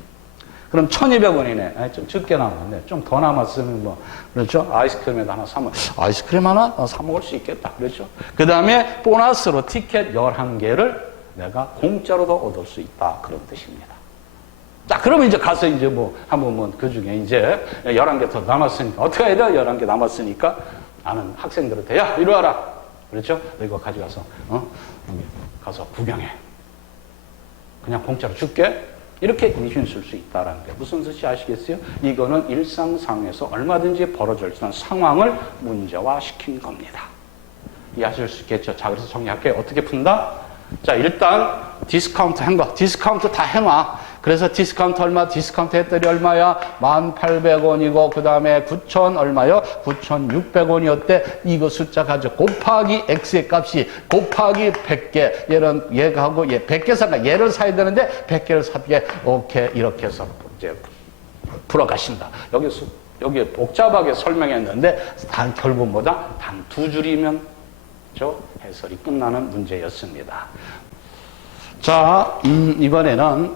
그럼 1,200원이네. 좀 적게 남았네. 좀 더 남았으면 뭐, 그렇죠? 아이스크림에도 하나 사먹, 아이스크림 하나 사먹을 수 있겠다. 그렇죠? 그 다음에 보너스로 티켓 11개를 내가 공짜로도 얻을 수 있다. 그런 뜻입니다. 자, 그러면 이제 가서 이제 뭐, 한번 뭐, 그 중에 이제 11개 더 남았으니까, 어떻게 해야 돼? 11개 남았으니까, 아는 학생들한테, 야, 이리 와라. 그렇죠? 너 이거 가져가서, 가서 구경해. 그냥 공짜로 줄게. 이렇게 인식을 쓸 수 있다는 게 무슨 뜻인지 아시겠어요? 이거는 일상상에서 얼마든지 벌어질 수 있는 상황을 문제화시킨 겁니다. 이해하실 수 있겠죠? 자, 그래서 정리할게요. 어떻게 푼다? 자, 일단 디스카운트 한 거. 디스카운트 다 해놔. 그래서 디스카운트 얼마? 디스카운트 했더니 얼마야? 1,800원이고 그 다음에 9,000 얼마요? 9,600원이었대. 이거 숫자 가지고 곱하기 x의 값이 곱하기 100개. 얘하고 얘 100개 사가 얘를 사야 되는데 100개를 사게 오케이 이렇게 해서 이제 풀어가신다. 여기 복잡하게 설명했는데 결국 뭐다? 단 2줄이면 해설이 끝나는 문제였습니다. 자, 이번에는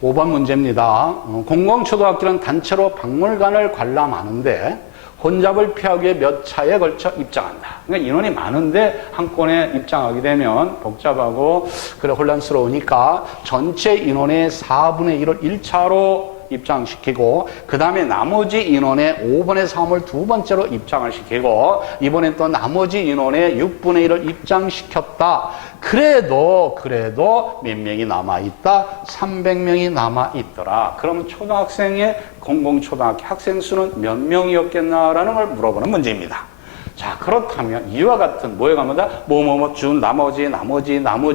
5번 문제입니다. 공공초등학교는 단체로 박물관을 관람하는데 혼잡을 피하기 위해 몇 차에 걸쳐 입장한다. 그러니까 인원이 많은데 한꺼번에 입장하게 되면 복잡하고 그래 혼란스러우니까 전체 인원의 4분의 1을 1차로 입장시키고 그 다음에 나머지 인원의 5분의 3을 두 번째로 입장을 시키고 이번엔 또 나머지 인원의 6분의 1을 입장시켰다. 그래도 몇 명이 남아있다? 300명이 남아있더라. 그러면 초등학생의 공공초등학교 학생 수는 몇 명이었겠나라는 걸 물어보는 문제입니다. 자, 그렇다면 이와 같은 뭐에 가면 준 나머지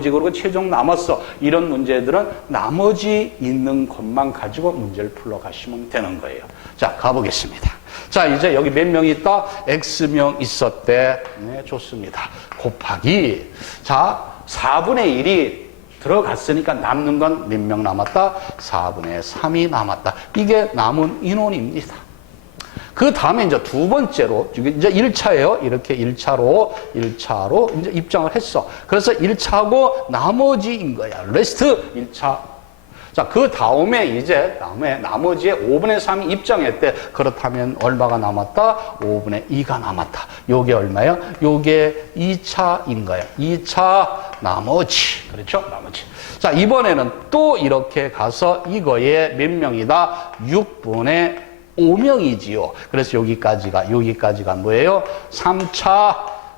그리고 최종 남았어. 이런 문제들은 나머지 있는 것만 가지고 문제를 풀어가시면 되는 거예요. 자, 가보겠습니다. 자, 이제 여기 몇 명이 있다? X명 있었대. 네, 좋습니다. 곱하기. 자, 4분의 1이 들어갔으니까 남는 건 몇 명 남았다? 4분의 3이 남았다. 이게 남은 인원입니다. 그 다음에 이제 두 번째로, 이제 1차예요. 이렇게 1차로 이제 입장을 했어. 그래서 1차하고 나머지인 거야. 레스트 1차. 자, 그 다음에 나머지에 5분의 3이 입장했대. 그렇다면 얼마가 남았다? 5분의 2가 남았다. 요게 얼마야? 요게 2차인 거야. 2차 나머지. 그렇죠? 나머지. 자, 이번에는 또 이렇게 가서 이거에 몇 명이다? 6분의 5명이지요. 그래서 여기까지가 뭐예요? 3차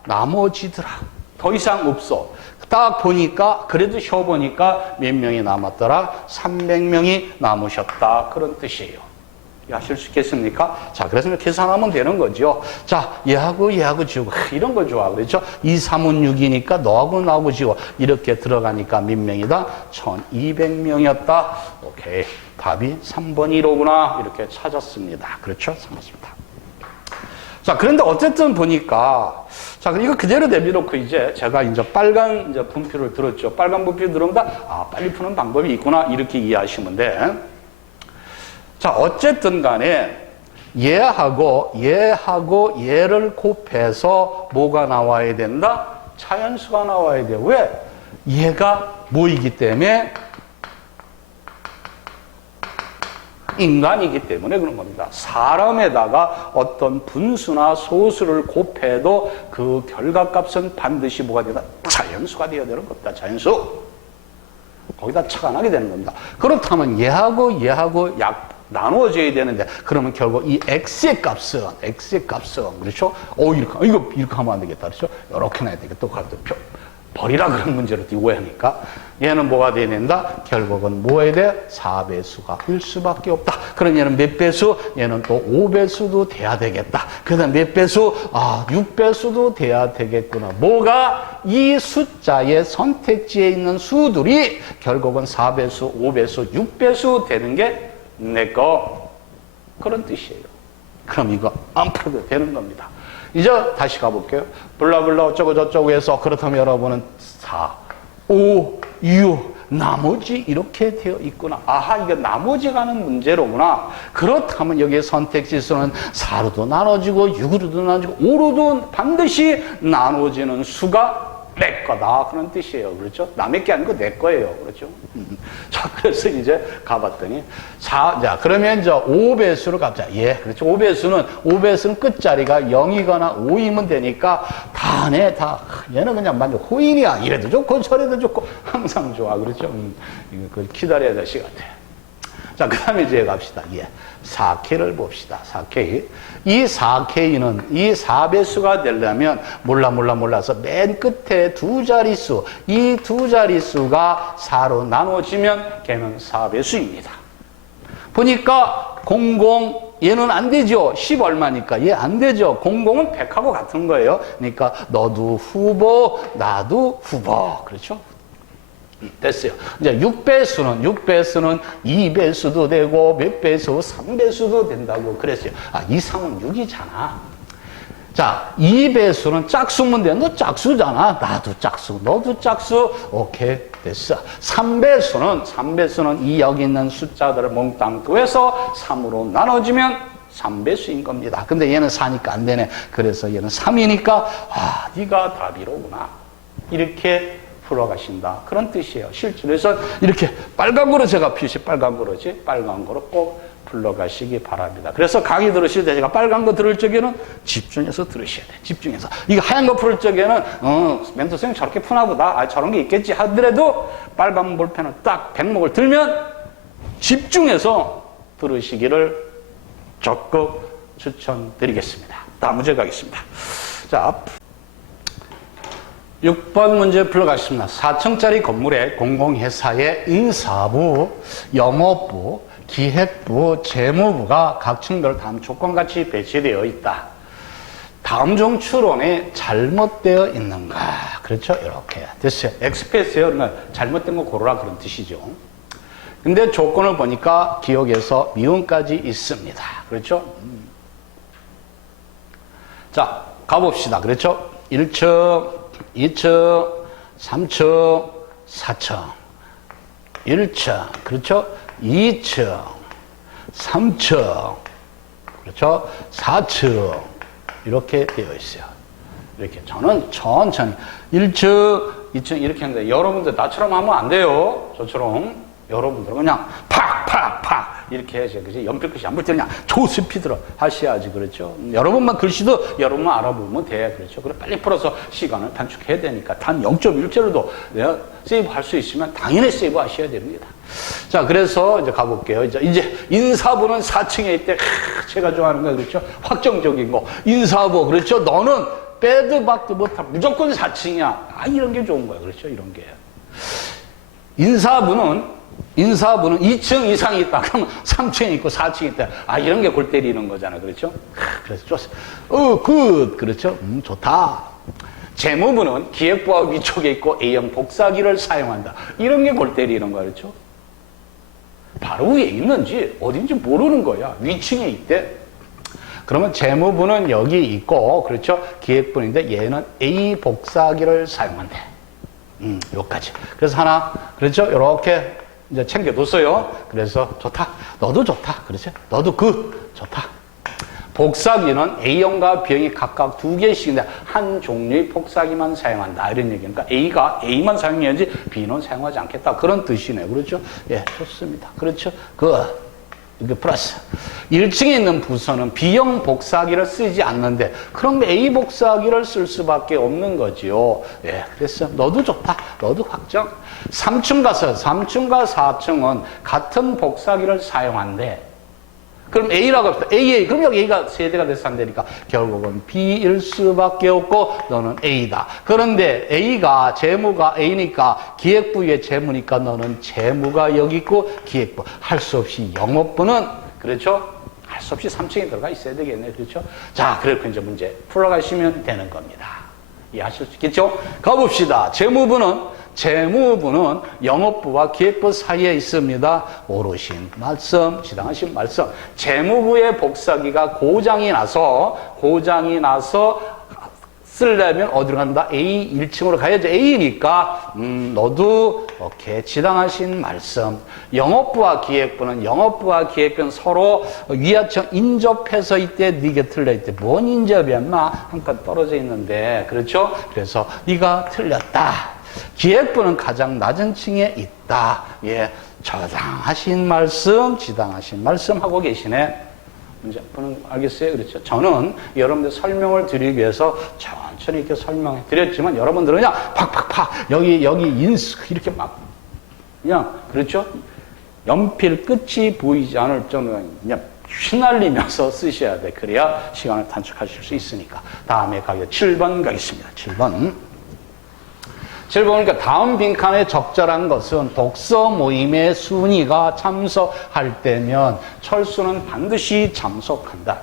나머지더라. 더 이상 없어. 딱 보니까, 그래도 쉬어보니까 몇 명이 남았더라? 300명이 남으셨다. 그런 뜻이에요. 이해하실 수 있겠습니까? 자, 그래서 계산하면 되는 거죠. 자, 얘하고 지우고, 이런 거 좋아. 그렇죠? 2, 3은 6이니까 너하고 나하고 지워. 이렇게 들어가니까 몇 명이다? 1,200명이었다. 오케이. 답이 3번이 1호구나. 이렇게 찾았습니다. 그렇죠? 찾았습니다. 자, 그런데 어쨌든 보니까, 자, 이거 그대로 내비놓고 이제 제가 이제 빨간 이제 분표를 들었죠. 빨간 분표 들어온다? 아, 빨리 푸는 방법이 있구나. 이렇게 이해하시면 돼. 자, 어쨌든 간에 얘하고 얘를 곱해서 뭐가 나와야 된다? 자연수가 나와야 돼. 왜? 얘가 뭐이기 때문에? 인간이기 때문에 그런 겁니다. 사람에다가 어떤 분수나 소수를 곱해도 그 결과값은 반드시 뭐가 되다? 자연수가 되어야 되는 겁니다. 자연수. 거기다 착안하게 되는 겁니다. 그렇다면 얘하고 나누어져야 되는데 그러면 결국 이 x의 값은 그렇죠? 이거 하면 안 되겠다. 그렇죠? 이렇게 놔야 되겠다. 또 버리라 그런 문제로 띄고 하니까 얘는 뭐가 돼야 된다? 결국은 뭐 해야 돼? 4배수가 일 수밖에 없다. 그럼 얘는 몇 배수? 얘는 또 5배수도 돼야 되겠다. 그 다음 몇 배수? 6배수도 돼야 되겠구나. 뭐가? 이 숫자의 선택지에 있는 수들이 결국은 4배수, 5배수, 6배수 되는 게 내 거. 그런 뜻이에요. 그럼 이거 안 풀어도 되는 겁니다. 이제 다시 가볼게요. 블라블라 어쩌고 저쩌고 해서 그렇다면 여러분은 4, 5, 6 나머지 이렇게 되어 있구나. 아하, 이게 나머지 가는 문제로구나. 그렇다면 여기에 선택지수는 4로도 나눠지고 6으로도 나눠지고 5로도 반드시 나눠지는 수가 내 거다. 그런 뜻이에요. 그렇죠? 남의 게 아니고 내 거예요. 그렇죠? 자, 그래서 이제 가봤더니, 자, 그러면 이제 5배수로 가자. 예, 그렇죠. 5배수는 끝자리가 0이거나 5이면 되니까 다네, 다. 얘는 그냥 완전 호인이야. 이래도 좋고, 저래도 좋고, 항상 좋아. 그렇죠? 이거 기다려야 될 시간 같아요. 자, 그 다음에 이제 갑시다. 예. 4K를 봅시다. 4K. 이 4K는 이 4배수가 되려면 몰라서 맨 끝에 두 자릿수, 이 두 자릿수가 4로 나눠지면 걔는 4배수입니다. 보니까 00, 얘는 안 되죠. 10 얼마니까. 얘 안 되죠. 00은 100하고 같은 거예요. 그러니까 너도 후보, 나도 후보. 그렇죠? 됐어요. 이제 6배수는 2배수도 되고 몇 배수, 3배수도 된다고 그랬어요. 아, 이상은 6이잖아. 자, 2배수는 짝수면 돼. 너 짝수잖아. 나도 짝수, 너도 짝수. 오케이, 됐어. 3배수는 이 여기 있는 숫자들을 몽땅 더해서 3으로 나눠지면 3배수인 겁니다. 근데 얘는 4니까 안 되네. 그래서 얘는 3이니까 아, 네가 답이로구나. 이렇게 풀어가신다. 그런 뜻이에요. 실제로서 이렇게 빨간 거로 제가 빨간 거로 꼭 불러가시기 바랍니다. 그래서 강의 들으실 때 제가 빨간 거 들을 적에는 집중해서 들으셔야 돼요. 집중해서. 이거 하얀 거 풀을 적에는 멘토 선생님 저렇게 푸나 보다. 아, 저런 게 있겠지 하더라도 빨간 볼펜을 딱 백목을 들면 집중해서 들으시기를 적극 추천드리겠습니다. 다음 문제 가겠습니다. 자, 6번 문제 풀어가겠습니다. 4층짜리 건물에 공공회사의 인사부, 영업부, 기획부, 재무부가 각 층별 다음 조건같이 배치되어 있다. 다음 중 추론이 잘못되어 있는가? 그렇죠? 이렇게 됐어요. 엑스패스요. 그러니까 잘못된 거 고르라 그런 뜻이죠. 근데 조건을 보니까 기억에서 미음까지 있습니다. 그렇죠? 자, 가봅시다. 그렇죠? 1층, 2층, 3층, 4층, 1층, 그렇죠? 2층, 3층, 그렇죠? 4층, 이렇게 되어 있어요. 이렇게. 저는 천천히 1층, 2층 이렇게 하는데 여러분들 나처럼 하면 안 돼요. 저처럼. 여러분들은 그냥 팍 이렇게 해야죠. 그지? 연필글씨 안 볼 때 그냥 조스피드로 하셔야지. 그렇죠? 여러분만 글씨도 여러분만 알아보면 돼. 그렇죠? 그래 빨리 풀어서 시간을 단축해야 되니까 단 0.1초라도 내가 세이브 할 수 있으면 당연히 세이브 하셔야 됩니다. 자, 그래서 이제 가볼게요. 이제 인사부는 4층에 있대. 제가 좋아하는 거 그렇죠? 확정적인 거. 인사부 그렇죠? 너는 빼도 박도 못하 무조건 4층이야. 아, 이런 게 좋은 거야. 그렇죠? 이런 게. 인사부는 2층 이상이 있다. 그러면 3층에 있고 4층에 있다. 아, 이런 게 골 때리는 거잖아. 그렇죠? 그래서 좋았어. 굿. 그렇죠? 좋다. 재무부는 기획부와 위쪽에 있고 A형 복사기를 사용한다. 이런 게 골 때리는 거야. 그렇죠? 바로 위에 있는지 어딘지 모르는 거야. 위층에 있대. 그러면 재무부는 여기 있고, 그렇죠? 기획부인데 얘는 A 복사기를 사용한대. 요까지. 그래서 하나, 그렇죠? 요렇게 이제 챙겨뒀어요. 그래서 좋다. 너도 좋다. 그렇죠? 너도 좋다. 복사기는 A형과 B형이 각각 2개씩인데 한 종류의 복사기만 사용한다. 이런 얘기니까 A가 A만 사용해야지 B는 사용하지 않겠다. 그런 뜻이네요. 그렇죠? 예, 좋습니다. 그렇죠? 이게 플러스. 1층에 있는 부서는 B형 복사기를 쓰지 않는데 그럼 A 복사기를 쓸 수밖에 없는 거지요. 예, 그래서 너도 좋다. 너도 확정. 3층과 4층은 같은 복사기를 사용한대. 그럼 A라고 합시다. AA. 그럼 여기 A가 세대가 돼서 안 되니까 결국은 B일 수밖에 없고 너는 A다. 그런데 A가 재무가 A니까 기획부의 재무니까 너는 재무가 여기 있고 기획부. 할 수 없이 영업부는 그렇죠? 할 수 없이 3층에 들어가 있어야 되겠네. 그렇죠? 자, 그렇게 이제 문제 풀어가시면 되는 겁니다. 이해하실 수 있겠죠? 가봅시다. 재무부는 영업부와 기획부 사이에 있습니다. 옳으신 말씀, 지당하신 말씀. 재무부의 복사기가 고장이 나서 쓰려면 어디로 간다? A 1층으로 가야지. A니까 너도 오케이 지당하신 말씀. 영업부와 기획부는 서로 위하청 인접해서 있대. 네 곁을려 있대. 뭔 인접이야 인마. 한 칸 떨어져 있는데. 그렇죠? 그래서 네가 틀렸다. 기획부는 가장 낮은 층에 있다. 예, 저당하신 말씀, 지당하신 말씀 하고 계시네. 문제 알겠어요? 그렇죠? 저는 여러분들 설명을 드리기 위해서 천천히 이렇게 설명해 드렸지만 여러분들은 그냥 팍팍팍 여기 인수 이렇게 막 그냥 그렇죠? 연필 끝이 보이지 않을 정도로 그냥 휘날리면서 쓰셔야 돼. 그래야 시간을 단축하실 수 있으니까. 다음에 가겠습니다. 7번 가겠습니다. 7번. 7번 보니까 다음 빈칸에 적절한 것은 독서 모임에 순이가 참석할 때면 철수는 반드시 참석한다.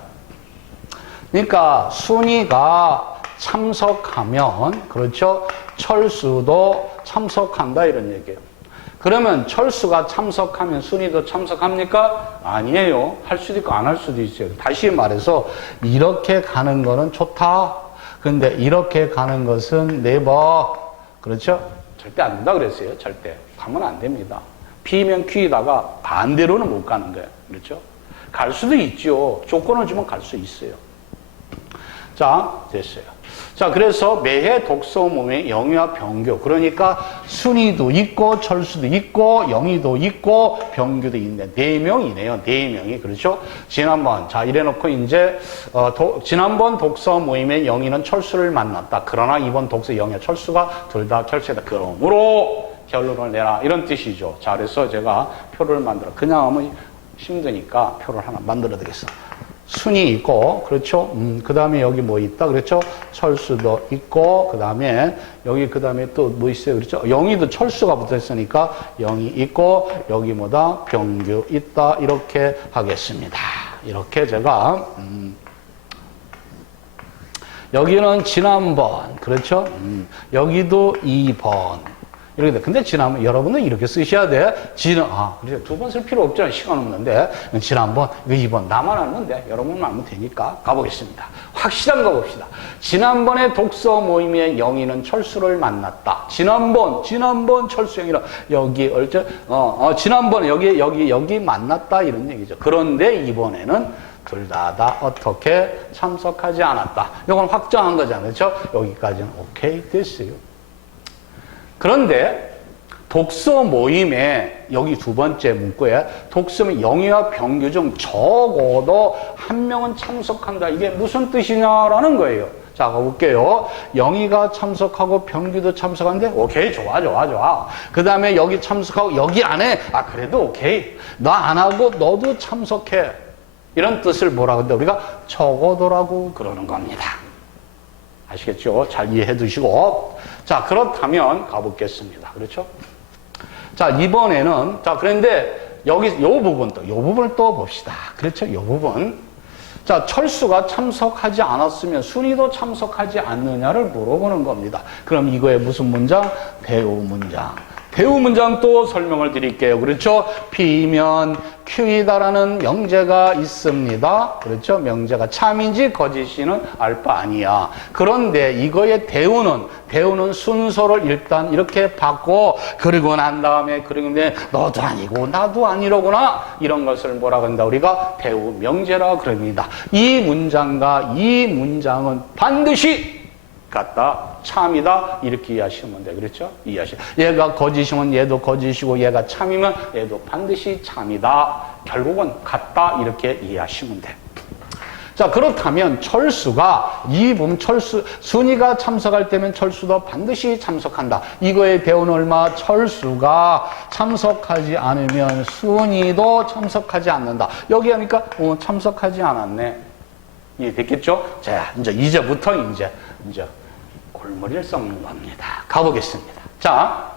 그러니까 순이가 참석하면 그렇죠? 철수도 참석한다 이런 얘기예요. 그러면 철수가 참석하면 순이도 참석합니까? 아니에요. 할 수도 있고 안 할 수도 있어요. 다시 말해서 이렇게 가는 거는 좋다. 근데 이렇게 가는 것은 네버. 그렇죠? 절대 안 된다 그랬어요. 절대. 가면 안 됩니다. P면 Q에다가 반대로는 못 가는 거예요. 그렇죠? 갈 수도 있죠. 조건을 주면 갈 수 있어요. 자, 됐어요. 자, 그래서 매해 독서 모임에 영희와 병규. 그러니까 순이도 있고, 철수도 있고, 영희도 있고, 병규도 있네. 4명이네요. 4명이. 그렇죠? 지난번, 자, 이래놓고 이제, 지난번 독서 모임에 영희는 철수를 만났다. 그러나 이번 독서 영희와 철수가 둘 다 결세다. 그러므로 결론을 내라. 이런 뜻이죠. 자, 그래서 제가 표를 만들어. 그냥 하면 힘드니까 표를 하나 만들어 드리겠어. 순이 있고, 그렇죠? 그 다음에 여기 뭐 있다, 그렇죠? 철수도 있고, 그 다음에, 여기 그 다음에 또 뭐 있어요, 그렇죠? 영희도 철수가 붙어 있으니까 영희 있고, 여기 뭐다? 병규 있다, 이렇게 하겠습니다. 이렇게 제가, 여기는 지난번, 그렇죠? 여기도 2번. 이렇게 돼. 근데 지난번, 여러분은 이렇게 쓰셔야 돼. 그렇죠. 2번 쓸 필요 없잖아요. 시간 없는데. 지난번, 이거 2번. 나만 알면 돼. 여러분만 알면 되니까. 가보겠습니다. 확실한 거 봅시다. 지난번에 독서 모임에 영희는 철수를 만났다. 지난번 철수 영희는 여기, 지난번에 여기 만났다. 이런 얘기죠. 그런데 이번에는 둘 다 어떻게 참석하지 않았다. 이건 확정한 거잖아요. 그렇죠? 여기까지는 오케이 됐어요. 그런데 독서 모임에 여기 두 번째 문구에 독서 모임 영희와 병규 중 적어도 한 명은 참석한다. 이게 무슨 뜻이냐라는 거예요. 자, 가볼게요. 영희가 참석하고 병규도 참석하는데 오케이 좋아. 그 다음에 여기 참석하고 여기 안에 그래도 오케이. 나 안 하고 너도 참석해. 이런 뜻을 뭐라 그러는데 우리가 적어도라고 그러는 겁니다. 아시겠죠? 잘 이해해 두시고. 자, 그렇다면 가보겠습니다. 그렇죠? 자, 이번에는, 자, 그런데 여기, 요 부분을 또 봅시다. 그렇죠? 요 부분. 자, 철수가 참석하지 않았으면 순이도 참석하지 않느냐를 물어보는 겁니다. 그럼 이거에 무슨 문장? 대우 문장. 대우 문장 또 설명을 드릴게요. 그렇죠? P면 Q이다라는 명제가 있습니다. 그렇죠? 명제가 참인지 거짓이는 알 바 아니야. 그런데 이거의 대우는 순서를 일단 이렇게 받고 그리고 난 다음에 그런데 너도 아니고 나도 아니로구나. 이런 것을 뭐라 한다? 우리가 대우 명제라 그럽니다. 이 문장과 이 문장은 반드시 같다, 참이다 이렇게 이해하시면 돼. 그렇죠? 얘가 거짓이면 얘도 거짓이고 얘가 참이면 얘도 반드시 참이다. 결국은 같다 이렇게 이해하시면 돼. 자, 그렇다면 철수가 순이가 참석할 때면 철수도 반드시 참석한다. 이거의 대우는 얼마? 철수가 참석하지 않으면 순이도 참석하지 않는다. 여기 하니까 참석하지 않았네. 이해됐겠죠? 자, 이제부터 골머리를 썩는 겁니다. 가보겠습니다. 자,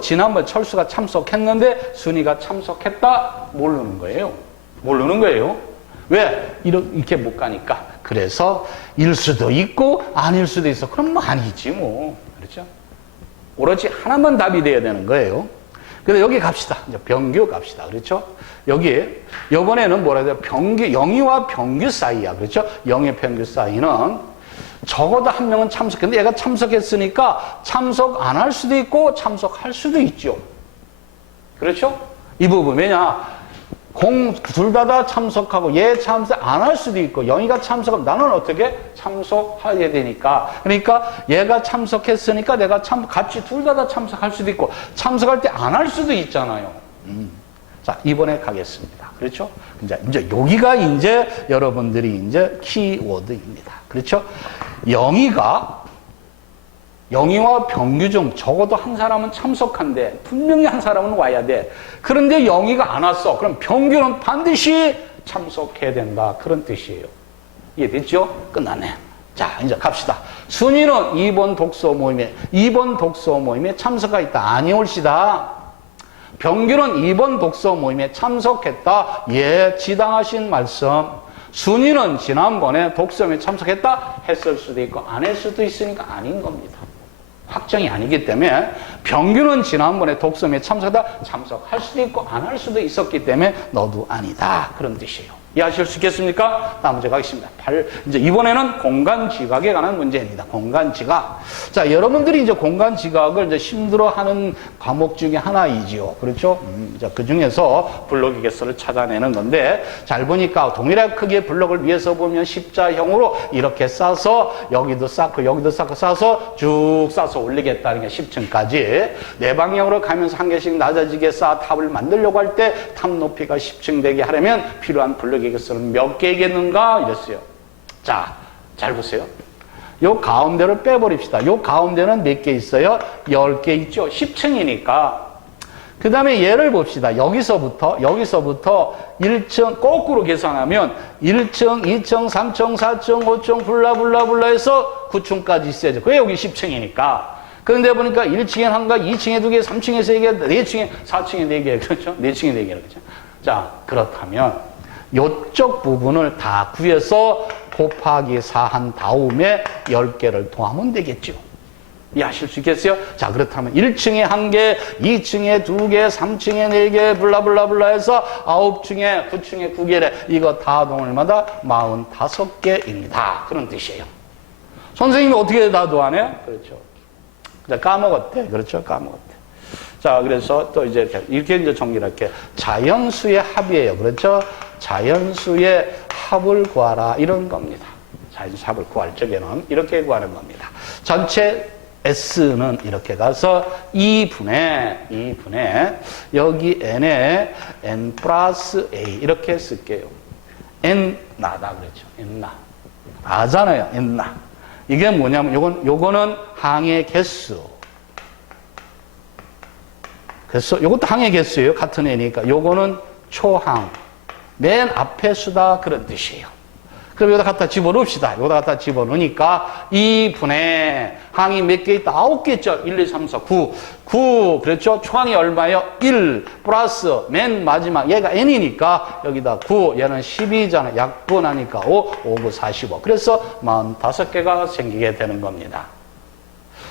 지난번 철수가 참석했는데 순이가 참석했다? 모르는 거예요. 왜? 이렇게 못 가니까. 그래서 일 수도 있고 아닐 수도 있어. 그럼 아니지 뭐. 그렇죠? 오로지 하나만 답이 돼야 되는 거예요. 근데 여기 갑시다. 이제 병규 갑시다. 그렇죠? 여기, 요번에는 뭐라 해야 돼요? 병규, 영희와 병규 사이야. 그렇죠? 영희 병규 사이는 적어도 한 명은 참석했는데 얘가 참석했으니까 참석 안 할 수도 있고 참석할 수도 있죠. 그렇죠? 이 부분. 왜냐? 둘 다 참석하고 얘 참석 안 할 수도 있고 영희가 참석하면 나는 어떻게 참석해야 되니까 그러니까 얘가 참석했으니까 내가 같이 둘 다 참석할 수도 있고 참석할 때 안 할 수도 있잖아요. 자, 이번에 가겠습니다. 그렇죠? 이제 여기가 이제 여러분들이 이제 키워드입니다. 그렇죠? 영희와 병규 중 적어도 한 사람은 참석한대. 분명히 한 사람은 와야 돼. 그런데 영희가 안 왔어. 그럼 병규는 반드시 참석해야 된다. 그런 뜻이에요. 이해됐죠? 끝나네. 자, 이제 갑시다. 순이는 2번 독서 모임에 참석하 있다. 아니 옳시다. 병규는 2번 독서 모임에 참석했다. 예, 지당하신 말씀. 순이는 지난번에 독서모임에 참석했다. 했을 수도 있고 안 했을 수도 있으니까 아닌 겁니다. 확정이 아니기 때문에 병규는 지난번에 독서모임에 참석할 수도 있고 안 할 수도 있었기 때문에 너도 아니다. 그런 뜻이에요. 이해하실 수 있겠습니까? 다음 문제 가겠습니다. 이제 이번에는 공간 지각에 관한 문제입니다. 공간 지각. 자, 여러분들이 이제 공간 지각을 이제 힘들어하는 과목 중에 하나이지요. 그렇죠? 이제 그 중에서 블록 개수를 찾아내는 건데, 잘 보니까 동일한 크기의 블록을 위에서 보면 십자형으로 이렇게 싸서 여기도 쌓고 여기도 쌓고 싸서 쭉 싸서 올리겠다는 게 10층까지 네 방향으로 가면서 한 개씩 낮아지게 쌓아 탑을 만들려고 할 때 탑 높이가 10층 되게 하려면 필요한 블록 개수는 몇 개겠는가 이랬어요. 자, 잘 보세요. 요 가운데를 빼버립시다. 요 가운데는 몇 개 있어요? 10개 있죠. 10층이니까. 그 다음에 얘를 봅시다. 여기서부터 1층 거꾸로 계산하면 1층, 2층, 3층, 4층, 5층 블라블라블라 해서 9층까지 있어야죠. 그게 여기 10층이니까. 그런데 보니까 1층에 한가, 2층에 2개, 3층에 3개, 4층에, 4층에 4개, 그렇죠? 4층에 4개, 그렇죠? 자, 그렇다면 요쪽 부분을 다 구해서 곱하기 4 한 다음에 10개를 더하면 되겠죠. 이해하실 수 있겠어요? 자, 그렇다면 1층에 1개, 2층에 2개, 3층에 4개, 블라블라블라 해서 9층에 9층에 9개래. 이거 다 동일마다 45개입니다. 그런 뜻이에요. 선생님이 어떻게 다 더하네? 그렇죠. 까먹었대. 그렇죠? 까먹었대. 자, 그래서 또 이제 이렇게 이제 정리를 할게요. 자연수의 합이에요. 그렇죠? 자연수의 합을 구하라. 이런 겁니다. 자연수 합을 구할 적에는 이렇게 구하는 겁니다. 전체 S는 이렇게 가서 2분의 여기 N에 N 플러스 A 이렇게 쓸게요. N 나다 그랬죠. N 나. 나잖아요. N 나. 이게 뭐냐면 요거는 항의 개수. 그래서 요것도 항의 개수예요. 같은 애니까. 요거는 초항. 맨 앞에 수다 그런 뜻이에요. 그럼 여기다 갖다 집어넣읍시다. 여기다 갖다 집어넣으니까 2분의 항이 몇 개 있다? 9개 있죠. 1, 2, 3, 4, 9. 그렇죠? 초항이 얼마예요? 1 플러스 맨 마지막 얘가 n이니까 여기다 9. 얘는 12잖아. 약분하니까 5, 5, 9, 45. 그래서 45개가 생기게 되는 겁니다.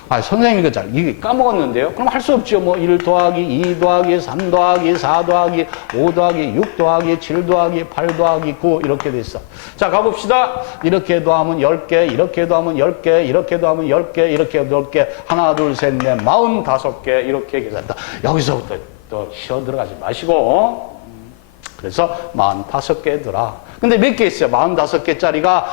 선생님 이게 까먹었는데요? 그럼 할 수 없죠. 뭐 1 더하기 2 더하기 3 더하기 4 더하기 5 더하기 6 더하기 7 더하기 8 더하기 9 이렇게 돼 있어. 자, 가봅시다. 이렇게 더하면 10개, 이렇게 더하면 10개, 이렇게 더하면 10개, 이렇게 10개, 하나, 둘, 셋, 넷, 45개 이렇게 계산다. 여기서부터 또 쉬어 들어가지 마시고 그래서 45개더라. 근데 몇 개 있어요? 45개짜리가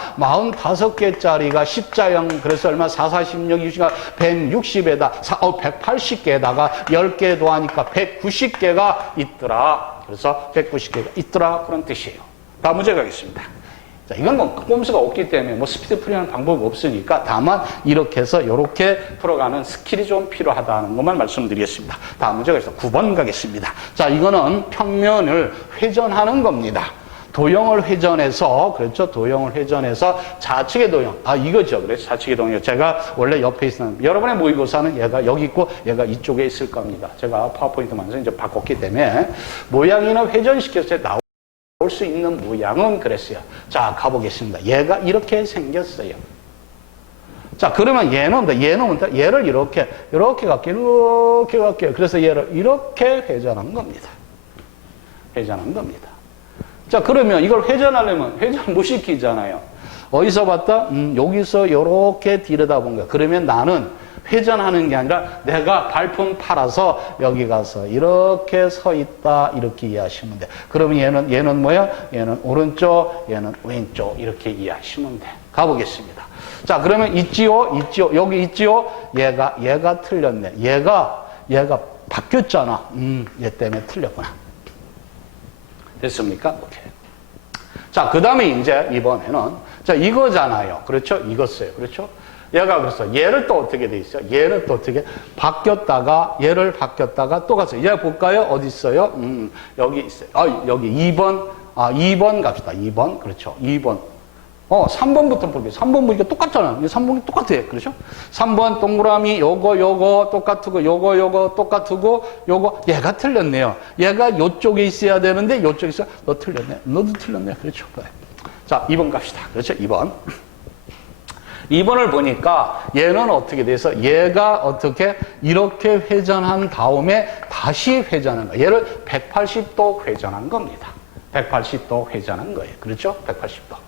십자형, 그래서 얼마? 4, 46, 60, 160에다, 180개에다가 10개 더하니까 190개가 있더라. 그래서 190개가 있더라. 그런 뜻이에요. 다음 문제 가겠습니다. 자, 이건 뭐 꼼수가 없기 때문에 뭐 스피드 풀이하는 방법이 없으니까 다만 이렇게 해서 이렇게 풀어가는 스킬이 좀 필요하다는 것만 말씀드리겠습니다. 다음 문제가 있어. 9번 가겠습니다. 자, 이거는 평면을 회전하는 겁니다. 도형을 회전해서, 그렇죠? 도형을 회전해서 좌측의 도형. 이거죠. 그래서 좌측의 도형. 제가 원래 옆에 있었는데, 여러분의 모의고사는 얘가 여기 있고, 얘가 이쪽에 있을 겁니다. 제가 파워포인트만서 이제 바꿨기 때문에, 모양이나 회전시켜서 나올 수 있는 모양은 그랬어요. 자, 가보겠습니다. 얘가 이렇게 생겼어요. 자, 그러면 얘는 뭔가 얘를 이렇게 갈게요. 그래서 얘를 이렇게 회전한 겁니다. 회전한 겁니다. 자, 그러면 이걸 회전하려면 회전 못 시키잖아요. 어디서 봤다? 여기서 이렇게 들여다본 거야. 그러면 나는 회전하는 게 아니라 내가 발품 팔아서 여기 가서 이렇게 서 있다. 이렇게 이해하시면 돼. 그러면 얘는 뭐야? 얘는 오른쪽, 얘는 왼쪽. 이렇게 이해하시면 돼. 가보겠습니다. 자, 그러면 있지요? 여기 있지요? 얘가 틀렸네. 얘가 바뀌었잖아. 얘 때문에 틀렸구나. 됐습니까? 오케이. 자, 그 다음에 이제 이번에는, 자, 이거잖아요. 그렇죠? 이거어요. 그렇죠? 얘가 그래서 얘를 또 어떻게 돼 있어요? 얘를 또 어떻게 얘를 바뀌었다가 또 갔어요. 얘 볼까요? 어디 있어요? 여기 있어요. 여기 2번. 2번 갑시다. 2번. 그렇죠. 2번. 3번부터 볼게요. 3번 보니까 똑같잖아. 3번이 똑같아. 그렇죠? 3번 동그라미 요거 똑같고 요거 똑같고 요거 얘가 틀렸네요. 얘가 요쪽에 있어야 되는데 요쪽에 있어. 너 틀렸네. 너도 틀렸네. 그렇죠? 자, 2번 갑시다. 그렇죠? 2번. 2번을 보니까 얘는 어떻게 돼서 얘가 어떻게 이렇게 회전한 다음에 다시 회전한 거예요. 얘를 180도 회전한 겁니다. 180도 회전한 거예요. 그렇죠? 180도.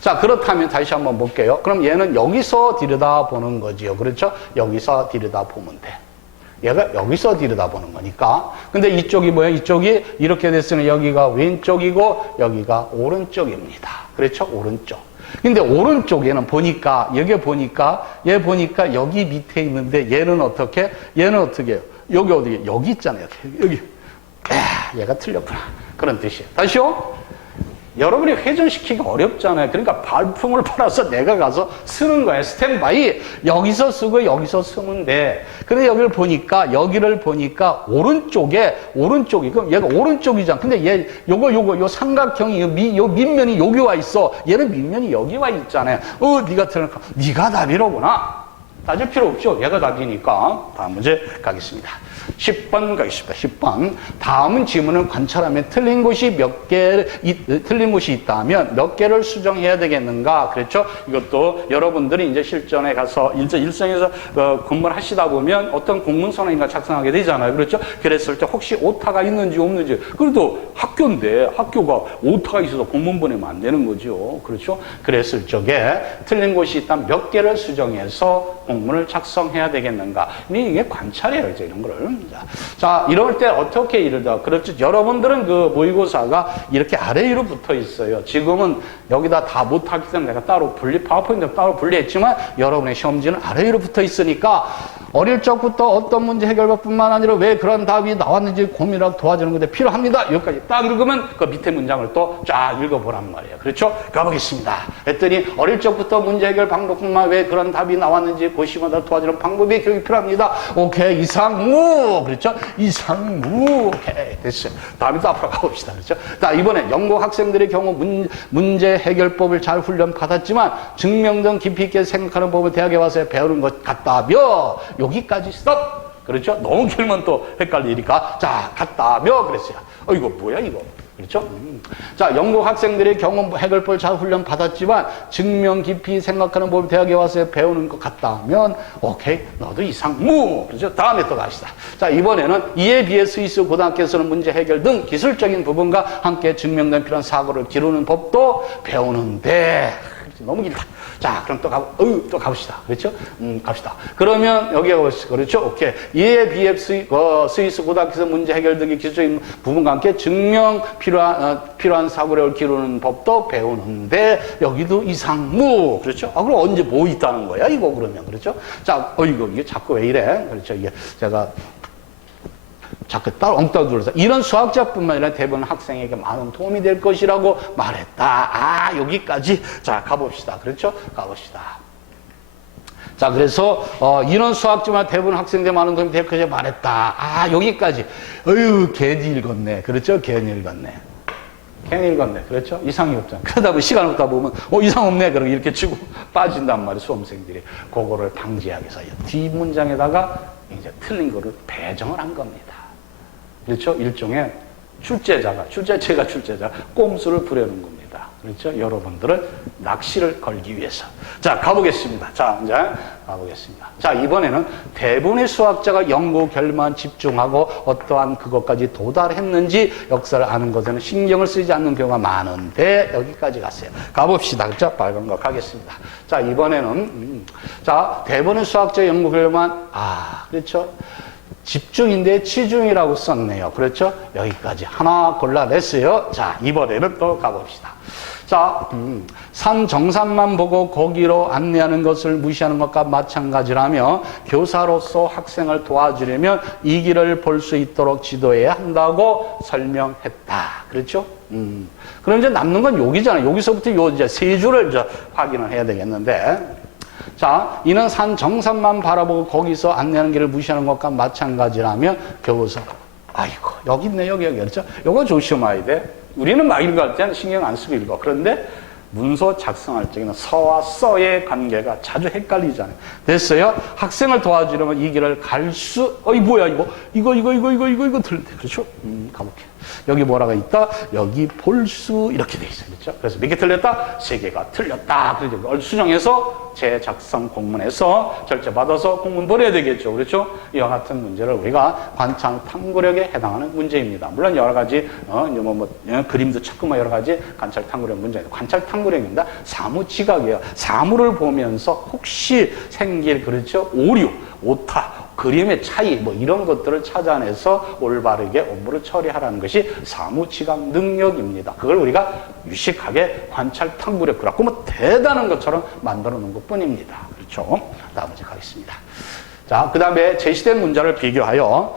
자, 그렇다면 다시 한번 볼게요. 그럼 얘는 여기서 들여다보는 거지요. 그렇죠? 여기서 들여다보면 돼. 얘가 여기서 들여다보는 거니까. 근데 이쪽이 뭐예요? 이쪽이 이렇게 됐으면 여기가 왼쪽이고 여기가 오른쪽입니다. 그렇죠? 오른쪽. 근데 오른쪽에는 보니까 얘 보니까 여기 밑에 있는데 얘는 어떻게 해요? 여기 어디? 여기 있잖아요. 여기. 얘가 틀렸구나. 그런 뜻이에요. 다시요. 여러분이 회전시키기 어렵잖아요. 그러니까 발품을 팔아서 내가 가서 쓰는 거예요. 스탠바이. 여기서 쓰고 여기서 쓰면 돼. 근데 여기를 보니까 오른쪽이, 그럼 얘가 오른쪽이잖아. 근데 얘, 요 삼각형이, 요 밑면이 여기 와 있어. 얘는 밑면이 여기 와 있잖아요. 네가 틀렸구나. 네가 답이로구나. 따질 필요 없죠. 얘가 답이니까. 다음 문제 가겠습니다. 10번 가겠습니다. 10번. 다음은 지문을 관찰하면 틀린 곳이 있다면 몇 개를 수정해야 되겠는가? 그렇죠? 이것도 여러분들이 이제 실전에 가서 이제 일상에서 근무를 하시다 보면 어떤 공문서나 작성하게 되잖아요. 그렇죠? 그랬을 때 혹시 오타가 있는지 없는지. 그래도 학교인데 학교가 오타가 있어서 공문 보내면 안 되는 거죠. 그렇죠? 그랬을 적에 틀린 곳이 있다면 몇 개를 수정해서 공문을 작성해야 되겠는가? 이게 관찰이에요. 이제 이런 거를. 자, 이럴 때 어떻게 이르다. 그렇죠. 여러분들은 그 모의고사가 이렇게 아래 위로 붙어 있어요. 지금은 여기다 다 못하기 때문에 내가 따로 파워포인트 따로 분리했지만 여러분의 시험지는 아래 위로 붙어 있으니까 어릴 적부터 어떤 문제 해결법뿐만 아니라 왜 그런 답이 나왔는지 고민하고 도와주는 건데 필요합니다. 여기까지 딱 읽으면 그 밑에 문장을 또 쫙 읽어보란 말이에요. 그렇죠? 가보겠습니다. 했더니 어릴 적부터 문제 해결 방법뿐만 왜 그런 답이 나왔는지 고심하다 도와주는 방법이 교육이 필요합니다. 오케이. 이상무. 그렇죠? 이상무. 오케이. 됐어요. 다음에 또 앞으로 가봅시다. 그렇죠? 자, 이번에 영국 학생들의 경우 문제 해결법을 잘 훈련 받았지만 증명등 깊이 있게 생각하는 법을 대학에 와서 배우는 것 같다며 여기까지 스톱. 그렇죠? 너무 길면 또 헷갈리니까 자, 같다며 그랬어요. 이거 뭐야 이거. 그렇죠? 자, 영국 학생들의 경험 해결법을 잘 훈련 받았지만 증명 깊이 생각하는 법을 대학에 와서 배우는 것 같다면 오케이, 너도 이상무. 그렇죠? 다음에 또 갑시다. 자, 이번에는 이에 비해 스위스 고등학교에서는 문제 해결 등 기술적인 부분과 함께 증명된 필요한 사고를 기르는 법도 배우는데 너무 길다. 자, 그럼 또 가봅시다. 그렇죠? 갑시다. 그러면 여기가 그렇죠? 오케이. 이에 비해 스위스 고등학교에서 문제 해결 등의 기술적인 부분과 함께 증명 필요한 사고력을 기르는 법도 배우는데 여기도 이상무. 그렇죠? 그럼 언제 뭐 있다는 거야? 이거 그러면. 그렇죠? 자, 이게 자꾸 왜 이래? 그렇죠? 이게 제가 자꾸 따로 엉뚱하게 둘러서 이런 수학자뿐만 아니라 대부분 학생에게 많은 도움이 될 것이라고 말했다. 여기까지. 자, 가봅시다. 그렇죠? 가봅시다. 자, 그래서 이런 수학자만 대부분 학생들 많은 도움이 될 것이라고 말했다. 여기까지. 괜히 읽었네. 그렇죠? 괜히 읽었네. 그렇죠? 이상이 없잖아. 그러다 보면 시간 없다 보면 이상 없네. 그러고 이렇게 치고 빠진단 말이에요. 수험생들이. 그거를 방지하기 위해서 뒷문장에다가 이제 틀린 거를 배정을 한 겁니다. 그렇죠? 일종의 출제자가 꼼수를 부려는 겁니다. 그렇죠? 여러분들을 낚시를 걸기 위해서. 자, 가보겠습니다. 자, 이제 가보겠습니다. 자, 이번에는 대부분의 수학자가 연구 결과만 집중하고 어떠한 그것까지 도달했는지 역사를 아는 것에는 신경을 쓰지 않는 경우가 많은데 여기까지 갔어요. 가봅시다. 그렇죠? 빨간 거 가겠습니다. 자, 이번에는 자, 대부분의 수학자 연구 결과만 그렇죠? 집중인데 치중이라고 썼네요. 그렇죠? 여기까지 하나 골라냈어요. 자, 이번에는 또 가봅시다. 자, 산 정상만 보고 거기로 안내하는 것을 무시하는 것과 마찬가지라며 교사로서 학생을 도와주려면 이 길을 볼 수 있도록 지도해야 한다고 설명했다. 그렇죠? 그럼 이제 남는 건 여기잖아요. 여기서부터 요 이제 세 줄을 이제 확인을 해야 되겠는데. 자, 이는 산 정상만 바라보고 거기서 안내하는 길을 무시하는 것과 마찬가지라며 교사. 아이고, 여기 있네, 여기, 그렇죠? 요거 조심해야 돼. 우리는 막 읽을 때는 신경 안 쓰고 읽어. 그런데 문서 작성할 적에는 서와 써의 관계가 자주 헷갈리잖아요. 됐어요? 학생을 도와주려면 이 길을 갈 수, 뭐야, 이거 들린대. 그렇죠? 가볼게요. 여기 뭐라가 있다? 여기 볼 수, 이렇게 돼 있어요. 그렇죠? 그래서 몇 개 틀렸다? 3개가 틀렸다. 그래서 이걸 수정해서 재작성 공문에서 결제받아서 공문 보내야 되겠죠. 그렇죠? 이와 같은 문제를 우리가 관찰 탐구력에 해당하는 문제입니다. 물론 여러 가지, 그림도 찾고 여러 가지 관찰 탐구력 문제입니다. 관찰 탐구력입니다. 사무 지각이에요. 사무를 보면서 혹시 생길, 그렇죠? 오류, 오타, 그림의 차이, 이런 것들을 찾아내서 올바르게 업무를 처리하라는 것이 사무지각 능력입니다. 그걸 우리가 유식하게 관찰 탐구력, 그렇고 대단한 것처럼 만들어 놓은 것 뿐입니다. 그렇죠? 다음 문제 가겠습니다. 자, 그 다음에 제시된 문제를 비교하여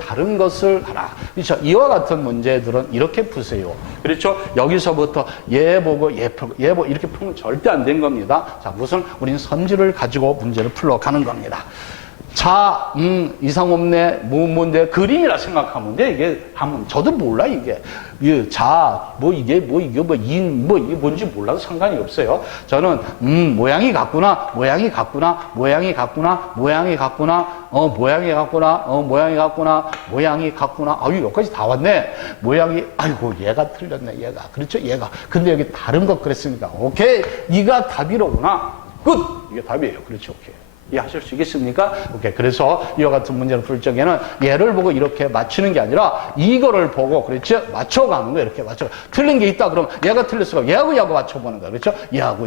다른 것을 하라. 그렇죠? 이와 같은 문제들은 이렇게 푸세요. 그렇죠? 여기서부터 얘 보고 얘 풀고 얘 보고 이렇게 풀면 절대 안 된 겁니다. 자, 우선 우리는 선지를 가지고 문제를 풀러가는 겁니다. 자, 이상 없네, 뭔데, 그림이라 생각하면 돼. 이게, 저도 몰라, 이게. 자, 이게 뭔지 몰라도 상관이 없어요. 저는, 모양이 같구나, 모양이 같구나, 모양이 같구나, 모양이 같구나, 모양이 같구나, 모양이 같구나, 모양이 같구나. 여기까지 다 왔네. 모양이, 아이고, 얘가 틀렸네, 얘가. 그렇죠, 얘가. 근데 여기 다른 것 그랬으니까. 오케이. 이가 답이로구나. 끝! 이게 답이에요. 그렇죠, 오케이. 이해하실 수 있겠습니까? 오케이. 그래서 이와 같은 문제를 풀 적에는 얘를 보고 이렇게 맞추는 게 아니라 이거를 보고, 그렇죠? 맞춰가는 거예요. 이렇게 맞춰. 틀린 게 있다 그러면 얘가 틀렸어. 얘하고 맞춰보는 거야. 그렇죠? 얘하고.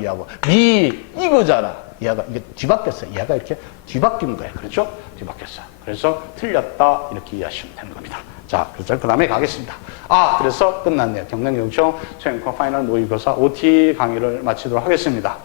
이거잖아. 얘가, 이게 뒤바뀌었어. 얘가 이렇게 뒤바뀐 거예요. 그렇죠? 뒤바뀌었어. 그래서 틀렸다. 이렇게 이해하시면 되는 겁니다. 자, 그래서 그 다음에 가겠습니다. 그래서 끝났네요. 경남경청 최연과 파이널 모의고사 OT 강의를 마치도록 하겠습니다.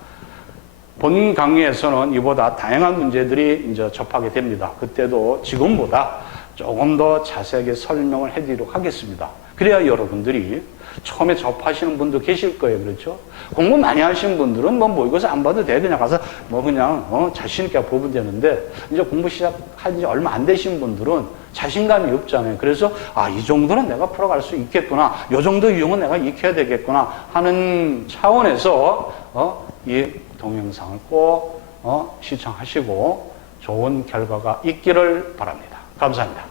본 강의에서는 이보다 다양한 문제들이 이제 접하게 됩니다. 그때도 지금보다 조금 더 자세하게 설명을 해드리도록 하겠습니다. 그래야 여러분들이 처음에 접하시는 분도 계실 거예요. 그렇죠? 공부 많이 하시는 분들은 모의고사 안 봐도 돼. 그냥 가서 그냥 자신있게 보면 되는데 이제 공부 시작한 지 얼마 안 되신 분들은 자신감이 없잖아요. 그래서 이 정도는 내가 풀어갈 수 있겠구나. 이 정도 유형은 내가 익혀야 되겠구나 하는 차원에서 이 동영상을 꼭 시청하시고 좋은 결과가 있기를 바랍니다. 감사합니다.